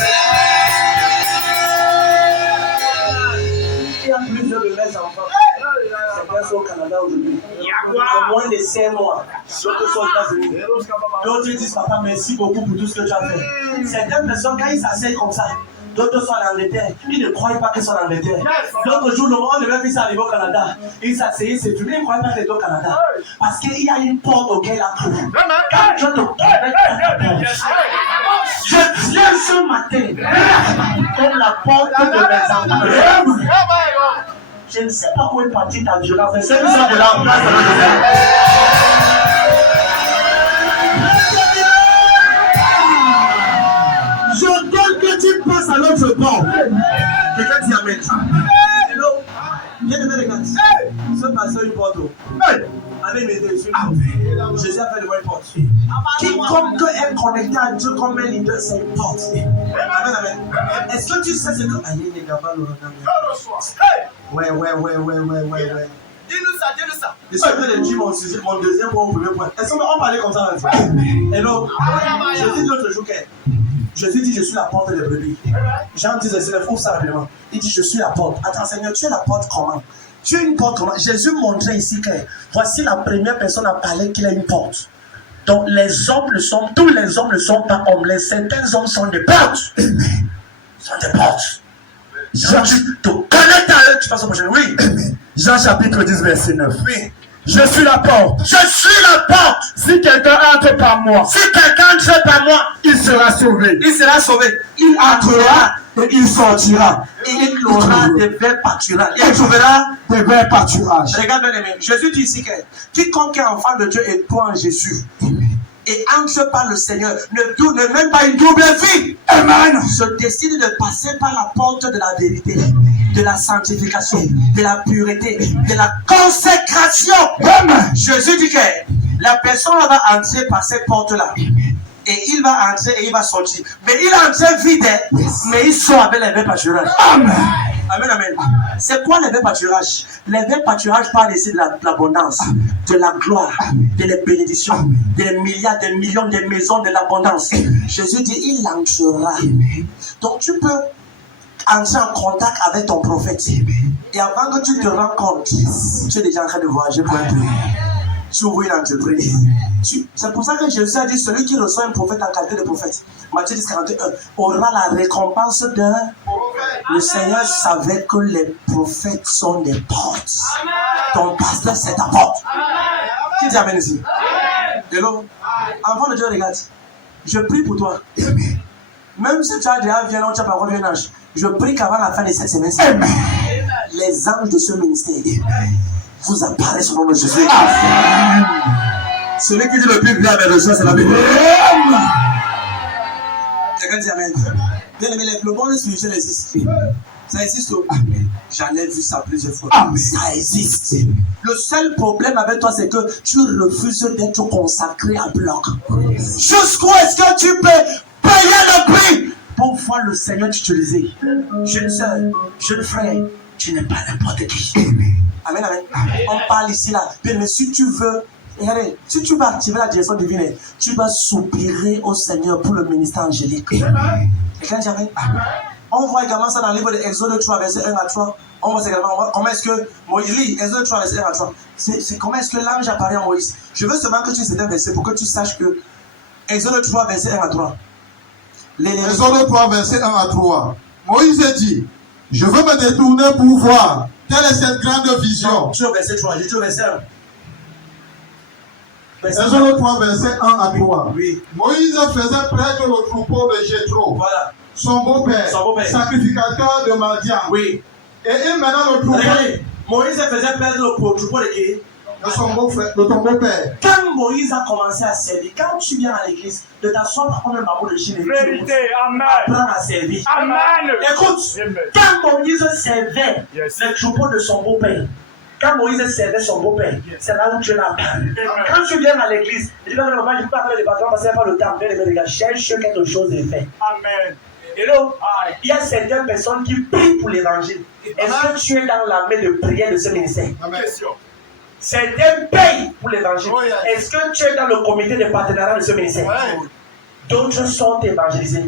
Il y a plusieurs de mes enfants. C'est pas ça au Canada aujourd'hui. Moins de 5 mois. D'autres sont aux États-Unis. D'autres disent papa, merci beaucoup pour tout ce que tu as fait. Certaines personnes, quand ils s'asseyent comme ça, d'autres sont en Angleterre. Ils ne croient pas qu'ils sont en Angleterre. L'autre jour, le moment où le même fils est arrivé au Canada, il s'asseyait, c'est tout. Ils ne croient pas qu'il est au Canada. Parce qu'il y a une porte auquel il a cru. Quand je te je viens ce matin comme la porte de mes enfants. Je ne sais pas où est partie ta violence, mais c'est ça de la place de je donne que tu passes à l'autre bord. Quelqu'un dit amen. Hello. Viens de me regarder. Ce pasteur une porte. Avec mes yeux sur Jésus a fait de bonnes portes. Quiconque est connecté à Dieu comme un leader, c'est une porte. Amen, amen. Est-ce que tu sais ce que. Ouais. Dis-nous ça. Je suis en train de dire mon deuxième point, mon premier point. Est-ce qu'on parlait comme ça là? Hello. Je dis l'autre jour que Jésus dit je suis la porte des brebis. Jean disait c'est le faux ça vraiment. Il dit je suis la porte. Attends Seigneur, tu es la porte comment? Tu es une porte comment? Jésus montrait ici que voici la première personne à parler qu'il a une porte. Donc les hommes ne sont, tous les hommes ne sont pas hommes. Certains hommes sont des portes. Sont des portes. Jean, tu te connectes à eux, tu passes au prochain. Oui. Jean chapitre 10 verset 9. Oui. Je suis la porte. Je suis la porte. Si quelqu'un entre par moi, Si quelqu'un entre par moi, il sera sauvé. il sera sauvé. Il entrera Et il sortira. et il aura des verts pâturages. Il trouvera. Des verts pâturages. Regarde bien aimé. Jésus dit ici que quiconque est enfant de Dieu et croit en Jésus et entre par le Seigneur ne mène pas une double vie. Amen. Se décide de passer par la porte de la vérité, de la sanctification, de la pureté, de la consécration. Amen. Jésus dit que la personne va entrer par cette porte-là. Et il va entrer et il va sortir. Mais il entre vide, mais il sort avec les verts pâturages. Amen. Amen, amen. C'est quoi les verts pâturages? Les verts pâturages parlent ici de l'abondance, de la gloire, de la bénédiction, des milliards, des millions, des maisons, de l'abondance. Jésus dit, il entrera. Donc tu peux entrer en contact avec ton prophète. Et avant que tu te rends compte, tu es déjà en train de voyager pour un peu. Tu ouvres une entreprise. C'est pour ça que Jésus a dit celui qui reçoit un prophète en qualité de prophète, Matthieu 10, 41, aura la récompense d'un. Le Seigneur savait que les prophètes sont des portes. Ton pasteur, c'est ta porte. Qui dit amen ici? Hello? Enfant de Dieu, regarde. Je prie pour toi. Même si tu as déjà vu un ange, tu n'as pas encore vu un ange. Je prie qu'avant la fin de cette semaine, les anges de ce ministère vous apparaissent au nom de Jésus. Celui qui dit le plus bien avec le soin, c'est la Bible. Quelqu'un dit amen. Bien aimé, le monde spirituel existe. Ça existe. J'en ai vu ça plusieurs fois. Ça existe. Le seul problème avec toi, c'est que tu refuses d'être consacré à bloc. Jusqu'où est-ce que tu peux payer le prix pour voir le Seigneur t'utiliser? Jeune soeur, jeune frère, tu n'es pas n'importe qui. Amen, amen. On parle ici là. Bien, mais si tu veux, regardez, si tu vas activer la direction divine, tu vas soupirer au Seigneur pour le ministère angélique. Quelqu'un dit amen. On voit également ça dans le livre d'Exode 3, verset 1 à 3. On voit également comment est-ce que Moïse lit Exode 3, verset 1 à 3. C'est comment est-ce que l'ange apparaît à Moïse. Je veux seulement que tu aies un verset pour que tu saches que Exode 3, verset 1 à 3. Exode 3, verset 1 à 3. Moïse dit, je veux me détourner pour voir. Quelle est cette grande vision? Non, tu es au verset 3, je suis au verset 1. Exode 3, verset 1 à 3. Oui. Moïse faisait prêtre le troupeau de Jéthro, Voilà. son beau-père, sacrificateur de Madian. Oui. Et il menait le troupeau. Regardez, Moïse faisait perdre le troupeau de qui? De son beau-père. Quand Moïse a commencé à servir, quand tu viens à l'église, de t'asseoir par un bambou de Chine, Vérité, amen. apprends à servir. Amen. Écoute, quand Moïse servait le troupeau de son beau-père, Quand Moïse servait son beau-père, c'est là où Dieu l'a apparu. Quand tu viens à l'église, tu dis que maman, je ne peux pas faire le département parce que c'est pas le temps. Bien les gars, cherche quelque chose de fait. Amen. Et là, il y a certaines personnes qui prient pour l'évangile. Est-ce que tu es dans la main de prière de ce ministère? Certains payent pour l'évangile. Est-ce que tu es dans le comité de partenariat de ce ministère? D'autres sont évangélisés.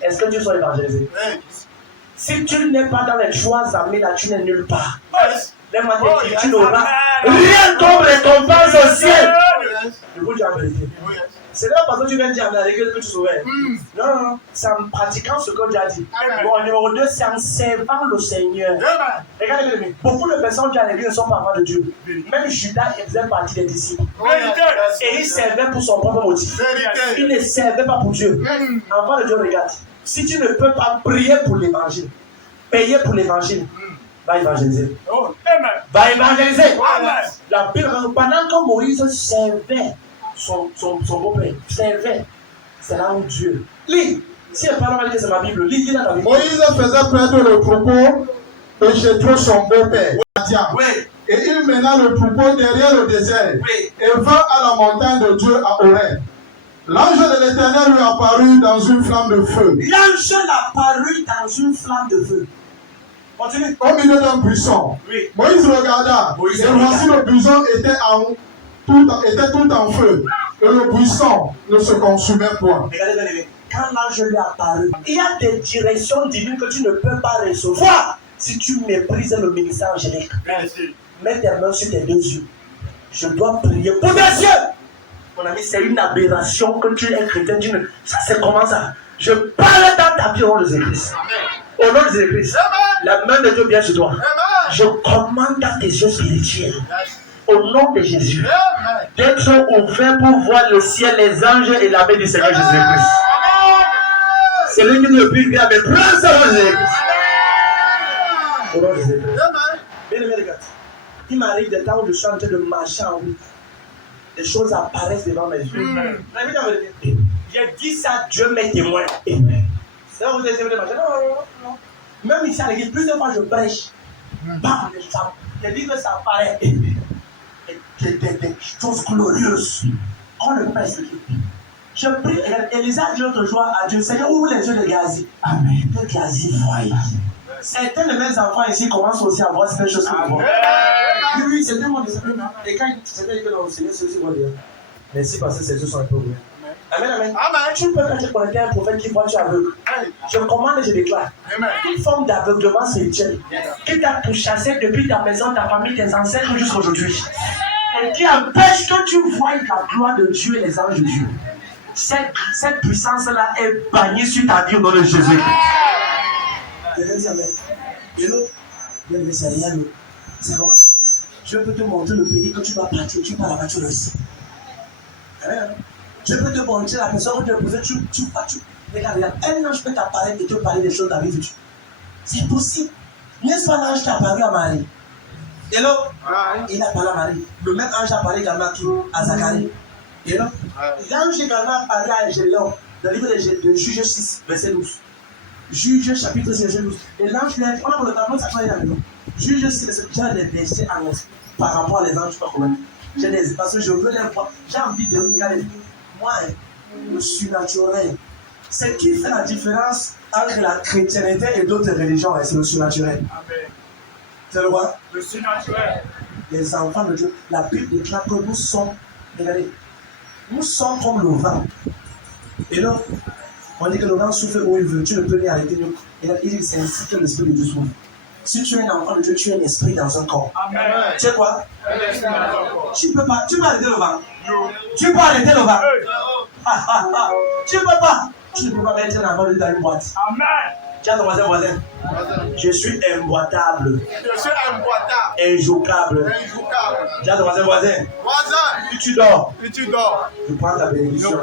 Est-ce que tu sois évangélisé? Si tu n'es pas dans les 3 amis là, tu n'es nulle part. Tu n'auras rien comme récompense au ciel. Du coup, tu as vérité. C'est là parce que tu viens dire à l'église que tu sauves. Non, non, non. C'est en pratiquant ce que Dieu a dit. Bon, numéro 2, c'est en servant le Seigneur. Regardez bien, beaucoup de personnes qui à l'église ne sont pas enfants de Dieu. Même Judas faisait partie des disciples. Et il servait pour son propre motif. Il ne servait pas pour Dieu. Enfant de Dieu, regarde. Si tu ne peux pas prier pour l'évangile, payer pour l'évangile, va évangéliser. Va évangéliser. La Bible, pendant que Moïse servait son beau-père, servait, c'est là où Dieu. Lis, si elle parle mal, c'est ma Bible, lis dans ta Bible. Moïse faisait près de le troupeau de Jéthro, son beau-père. Oui. Et il mena le troupeau derrière le désert et vint à la montagne de Dieu à Horeb. L'ange de l'Éternel lui apparut dans une flamme de feu. L'ange apparut dans une flamme de feu. Continue. Au milieu d'un buisson. Oui. Moïse regarda. Et voici le buisson était tout en feu. Et le buisson ne se consumait point. Regardez, quand l'ange lui apparut, il y a des directions divines que tu ne peux pas recevoir si tu méprises le ministère angélique. Mets tes mains sur tes 2 yeux. Je dois prier pour tes yeux. Mon ami, c'est une aberration que tu es chrétien. Ça, c'est comment ça? Je parle dans ta vie au nom de Jésus-Christ. Au nom de Jésus-Christ. La main de Dieu vient sur toi. Je commande à tes yeux spirituels. Au nom de Jésus. D'être ouverts pour voir le ciel, les anges et la main du Seigneur Jésus-Christ. C'est lui qui ne peut bien, mais prends ça au nom de Jésus-Christ. Au nom de Jésus-Christ. Bien aimé, regarde. Il m'arrive des temps où je suis en train de marcher en route. Les choses apparaissent devant mes yeux. J'ai dit ça, Dieu m'est témoin. C'est là où vous essayez de marcher. Non. Même ici à l'église, plusieurs fois je prêche. Bam, les livres ça apparaît. Des choses glorieuses. On ne peut pas expliquer. Je prie, Élisa dit l'autre jour à Dieu, Seigneur, ouvre les yeux de Gazi. Amen. Que Gazi voie. Certains de mes enfants ici commencent aussi à voir ces choses que moi. Oui, c'était mon destin. Et quand c'était que dans le Seigneur, c'est aussi mon dire. Merci parce que ces choses sont un peu vraies. Amen. Tu peux quand tu connecter un prophète qui voit tu aveugle. Je commande et je déclare. Une forme d'aveuglement spirituel qui t'a pourchassé depuis ta maison, ta famille, tes ancêtres jusqu'à aujourd'hui. Et qui empêche que tu voies la gloire de Dieu et les anges de Dieu. Cette puissance-là est bannie sur ta vie au nom de Jésus. Et l'autre, c'est rien. C'est comment? Je peux te montrer le pays que tu vas partir, tu pars là-bas, tu restes. Je peux te montrer la personne que tu as posée, tu regarde, un ange peut t'apparaître et te parler des choses de la vie future. C'est possible. N'est-ce pas l'ange qui a apparu à Marie? Et là, il a parlé à Marie. Le même ange a parlé également à Zacharie. Et là, l'ange également a parlé à Gédéon, dans le livre de Juge 6, verset 12. Juge chapitre 6, verset 12. Et l'ange lui a dit, on a pour le tableau, ça travaille à la maison. Juge 6, verset 12, j'ai des versets en l'esprit par rapport à les anges, je ne sais pas comment. Parce que je veux les voir. J'ai envie de regarder. Moi, le surnaturel. Ce qui fait la différence entre la chrétienté et d'autres religions, c'est le surnaturel. Amen. Tu le vois? Le surnaturel. Les enfants de Dieu, la Bible déclare que nous sommes, regardez, nous sommes comme le vent. Et là, on dit que le vent souffle où il veut, tu ne peux rien arrêter. Et là, il dit que c'est ainsi que l'esprit de Dieu souffle. Si tu es un enfant de Dieu, tu es un esprit dans un corps. Amen. Tu sais quoi? Tu peux pas, tu peux arrêter le vent. Tu peux arrêter le vent. Tu peux pas. Tu ne peux pas mettre un enfant de Dieu dans une boîte. Amen. Tiens ton voisin. Je suis imboîtable. Je suis imboîtable. Injoucable. Tiens ton voisin. Si tu dors. Je prends ta bénédiction.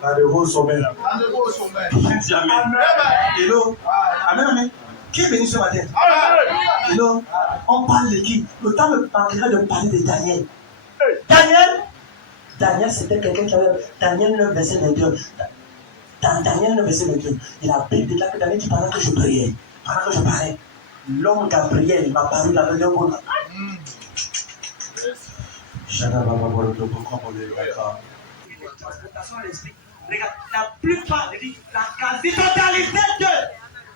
Dans le haut sommet. Amen. Hello. Amen. Qui est béni ce matin? Et là, on parle de qui? Le temps me manquerait de parler de Daniel. Daniel, c'était quelqu'un qui avait Daniel 9, verset 22. Dans Daniel 9, verset 22, il a Bible déclare que Daniel dit pendant que je priais, pendant que je parlais, l'homme Gabriel m'a paru dans le monde. Transportation à l'esprit. Regarde, la plupart, la quasi-totalité d'eux,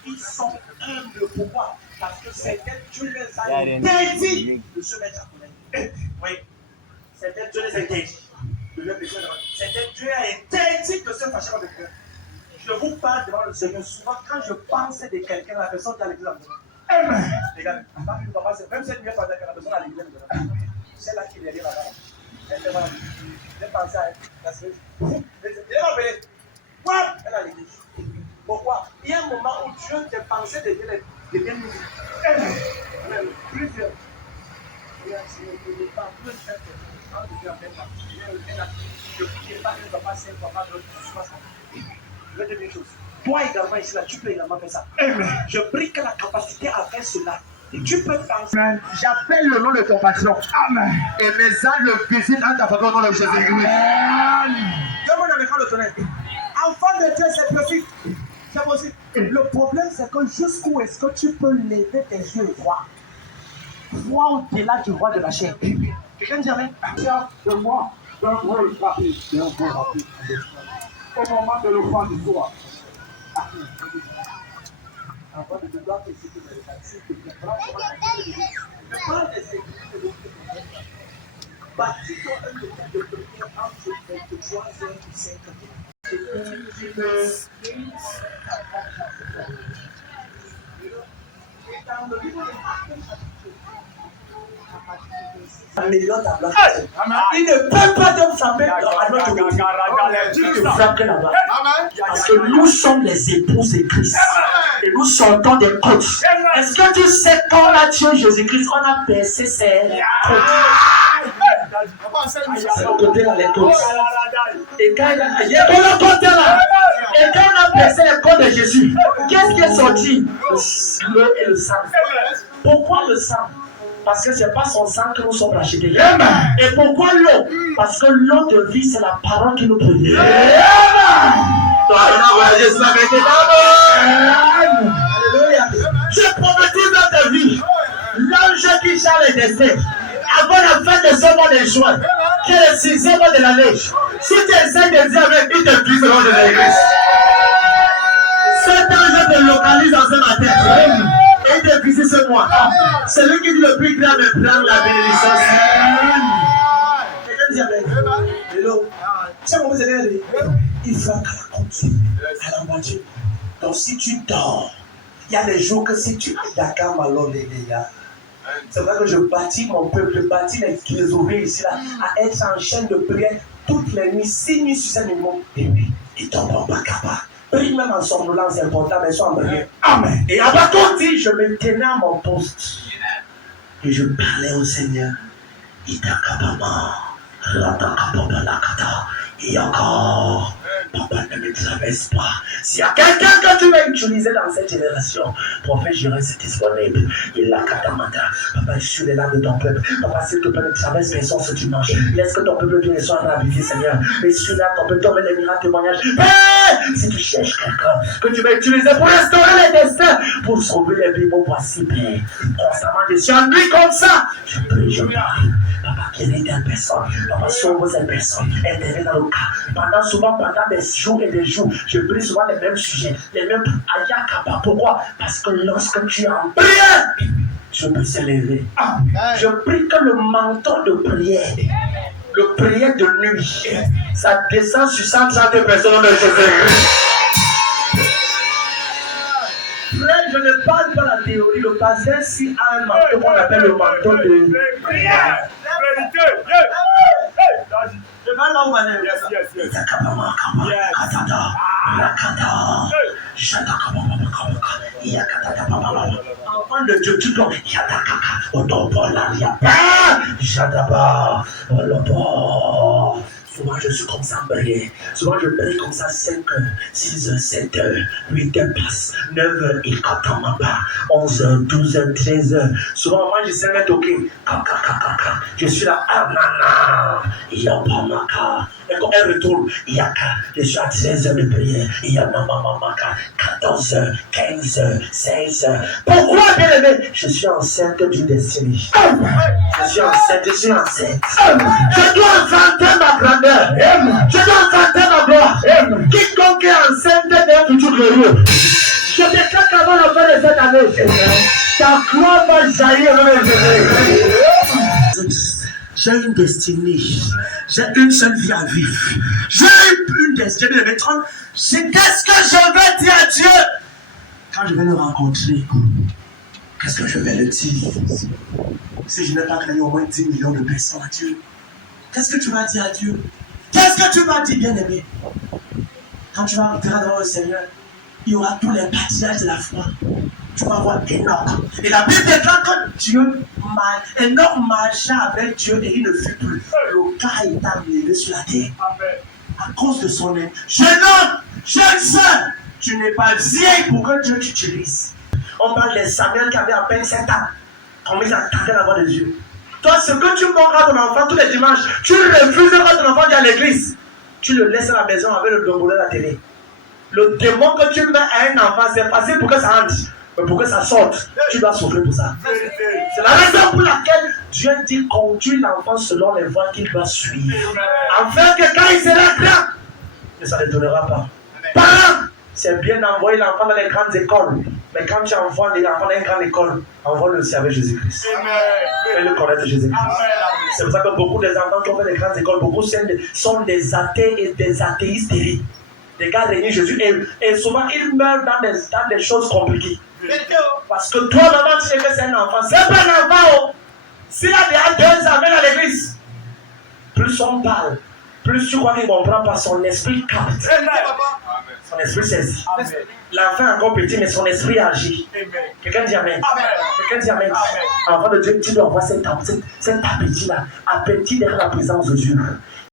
ils sont humbles. Pourquoi? Parce que certains Dieu les a interdit de se mettre à connaître. Oui, certains Dieu les a interdit de leur péché. Certains Dieu a interdit de se fâcher avec eux. Je vous parle devant le Seigneur. Souvent, quand je pense de quelqu'un, la personne qui a l'église, amen. Regarde, même cette nuit, la personne a l'église, c'est là qui est derrière là-bas. J'ai pensé à elle. Elle m'a appelé. Quoi? Elle a l'église. Pourquoi? Il y a un moment où Dieu te pensait de bien nous. Plusieurs. Je ne peux pas plus faire que je ne prie pas que ne pas faire papa de je vais te dire une chose. Toi également ici, là, tu peux également faire ça. Je prie que la capacité à faire cela. Tu peux penser. J'appelle le nom de ton patron. Amen. Et mes âmes le visitent en ta faveur au nom de Jésus. Amen. Demande avec le tonnerre. Enfant de Dieu, c'est possible. C'est possible. Le problème, c'est que jusqu'où est-ce que tu peux lever tes yeux et voir? Voir au-delà du roi de la chair. Quelqu'un dit amen. De moi, d'un rôle rapide. Au moment de l'offrande du soir. Avant de devoir exécuter les actions, je parle des églises. Bâtis-toi un hôtel de prière entre 23 h et 5 h. Améliore ta place. Il ne peut pas te frapper à notre côté. Il te frappe là-bas. Parce que nous sommes les épouses de Christ. Et nous sortons des côtes. Est-ce que tu sais quand on a tué Jésus-Christ, on a percé ses côtes? C'est le côté là, les côtes. Et quand on a percé les côtes de Jésus, qu'est-ce qui est sorti? L'eau et le sang. Pourquoi le sang? Parce que ce n'est pas son sang que nous sommes rachetés. Et pourquoi l'eau? Parce que l'eau de vie, c'est la parole qui nous produit. Alléluia. Je prophétise dans ta vie. L'ange qui charge les destins. Avant la fin de ce mois de juin, qui est le 6e mois de l'année, si tu essaies de dire avec, il te puisse le nom de l'église. Cet ange te localise dans ce matin. Et il te puisse ce mois. C'est lui qui dit le plus grand me prendre la bénédiction. Quelqu'un dit avec. Hello. Tu sais comment c'est bien dit? Il faut qu'à la compte à la moitié. Donc si tu dors, il y a des jours que si tu as Dakar Malon, les gars. C'est vrai que je bâtis mon peuple, je bâtis les ouvriers ici là, à être en chaîne de prière toutes les nuits, 6 nuits sur 7 nuits. Et oui, ils tombent pas capables. Prie même en somnolence, c'est important, mais soit en prière. Amen. Et à Baton dit, je me tenais à mon poste. Et je parlais au Seigneur. Itakabama, Ratakababa, et encore. Papa, ne me traverse pas. S'il y a quelqu'un que tu vas utiliser dans cette génération, prophète Jérémie, c'est disponible. Il a katamata. Papa, je suis là de ton peuple. Papa, s'il te plaît, ne traverse personne ce dimanche. Laisse que ton peuple Dieu soit habité, Seigneur. Et je suis là, ton peuple, donne les miracles, témoignages. Si tu cherches quelqu'un que tu vas utiliser pour restaurer les destins, pour sauver les vies, mon voici, Père. Constamment, je suis en nuit comme ça. Je prie, je parle. Papa, guéris telle personne. Papa, sauve cette personne. Interviens dans le cas. Souvent, pendant des jours et des jours, je prie souvent les mêmes sujets, les mêmes ayakaba. Pourquoi? Parce que lorsque tu es en prière, je peux s'élever. Je prie que le manteau de prière, le prière de nuit, ça descend sur 130 personnes de Jésus. Frère, je ne parle pas la théorie. Le pasteur si a un manteau qu'on appelle le manteau de prière. Je vais là où on est. Enfant de Dieu, tu dois. Souvent, je suis comme ça en prière. Souvent, je prie comme ça 5 heures, 6 heures, 7 heures, 8 heures passe, 9 heures, et quand on m'a pas, 11 heures, 12 heures, 13 heures. Souvent, moi, je sais mettre ok. Je suis là, ah, nana, il y a pas ma car. Et quand elle retourne, il y a qu'à. Je suis à 13 heures de prière, il y a maman, 14 heures, 15 heures, 16 heures. Pourquoi, bien aimé? Je suis enceinte d'une destinée. Je suis enceinte. Je dois enfanter ma grandeur. Je dois enfanter ma gloire. Quiconque est enceinte d'un futur glorieux. Je déclare qu'avant la fin de cette année, ta gloire va jaillir. J'ai une destinée. J'ai une seule vie à vivre. J'ai une destinée. C'est qu'est-ce que je vais dire à Dieu quand je vais le rencontrer? Qu'est-ce que je vais le dire? Si je n'ai pas gagné au moins 10 millions de personnes à Dieu, qu'est-ce que tu vas dire à Dieu? Qu'est-ce que tu vas dire, bien-aimé? Quand tu vas entrer devant le Seigneur, il y aura tous les partages de la foi. Tu vas voir Enoch. Et la Bible déclare que Dieu, Enoch marcha avec Dieu et il ne fut plus. Le cas est amené sur la terre. À cause de son aide. Jeune homme, jeune soeur, tu n'es pas vieille pour que Dieu t'utilise. On parle des Samuel qui avaient à peine 7 ans. Combien ils attendaient la voix de Dieu. Toi, ce que tu montres à ton enfant tous les dimanches, tu refuses quand ton enfant vient à l'église. Tu le laisses à la maison avec le domboulé de la télé. Le démon que tu mets à un enfant, c'est facile pour que ça entre. Mais pour que ça sorte, tu dois souffrir pour ça. C'est la raison pour laquelle Dieu dit conduire l'enfant selon les voies qu'il doit suivre. Afin que quand il sera grand, que ça ne donnera pas. Parents, c'est bien d'envoyer l'enfant dans les grandes écoles. Mais quand tu envoies l'enfant dans une grande école, envoie-le aussi avec Jésus-Christ. Fais-le connaître Jésus-Christ. C'est pour ça que beaucoup des enfants qui ont fait des grandes écoles, beaucoup sont des athées et des athéistes terribles. Des gars réunis Jésus et souvent ils meurent dans des choses compliquées. Parce que toi, maman, tu sais que c'est un enfant. C'est pas un enfant. S'il a déjà 2 ans à l'église, plus on parle, plus tu crois qu'il comprend pas, son esprit capte. Son esprit saisit. L'enfant est encore petit, mais son esprit agit. Quelqu'un dit amen. Quelqu'un dit amen. Enfant de Dieu, tu dois avoir cet appétit-là. Appétit derrière la présence de Dieu.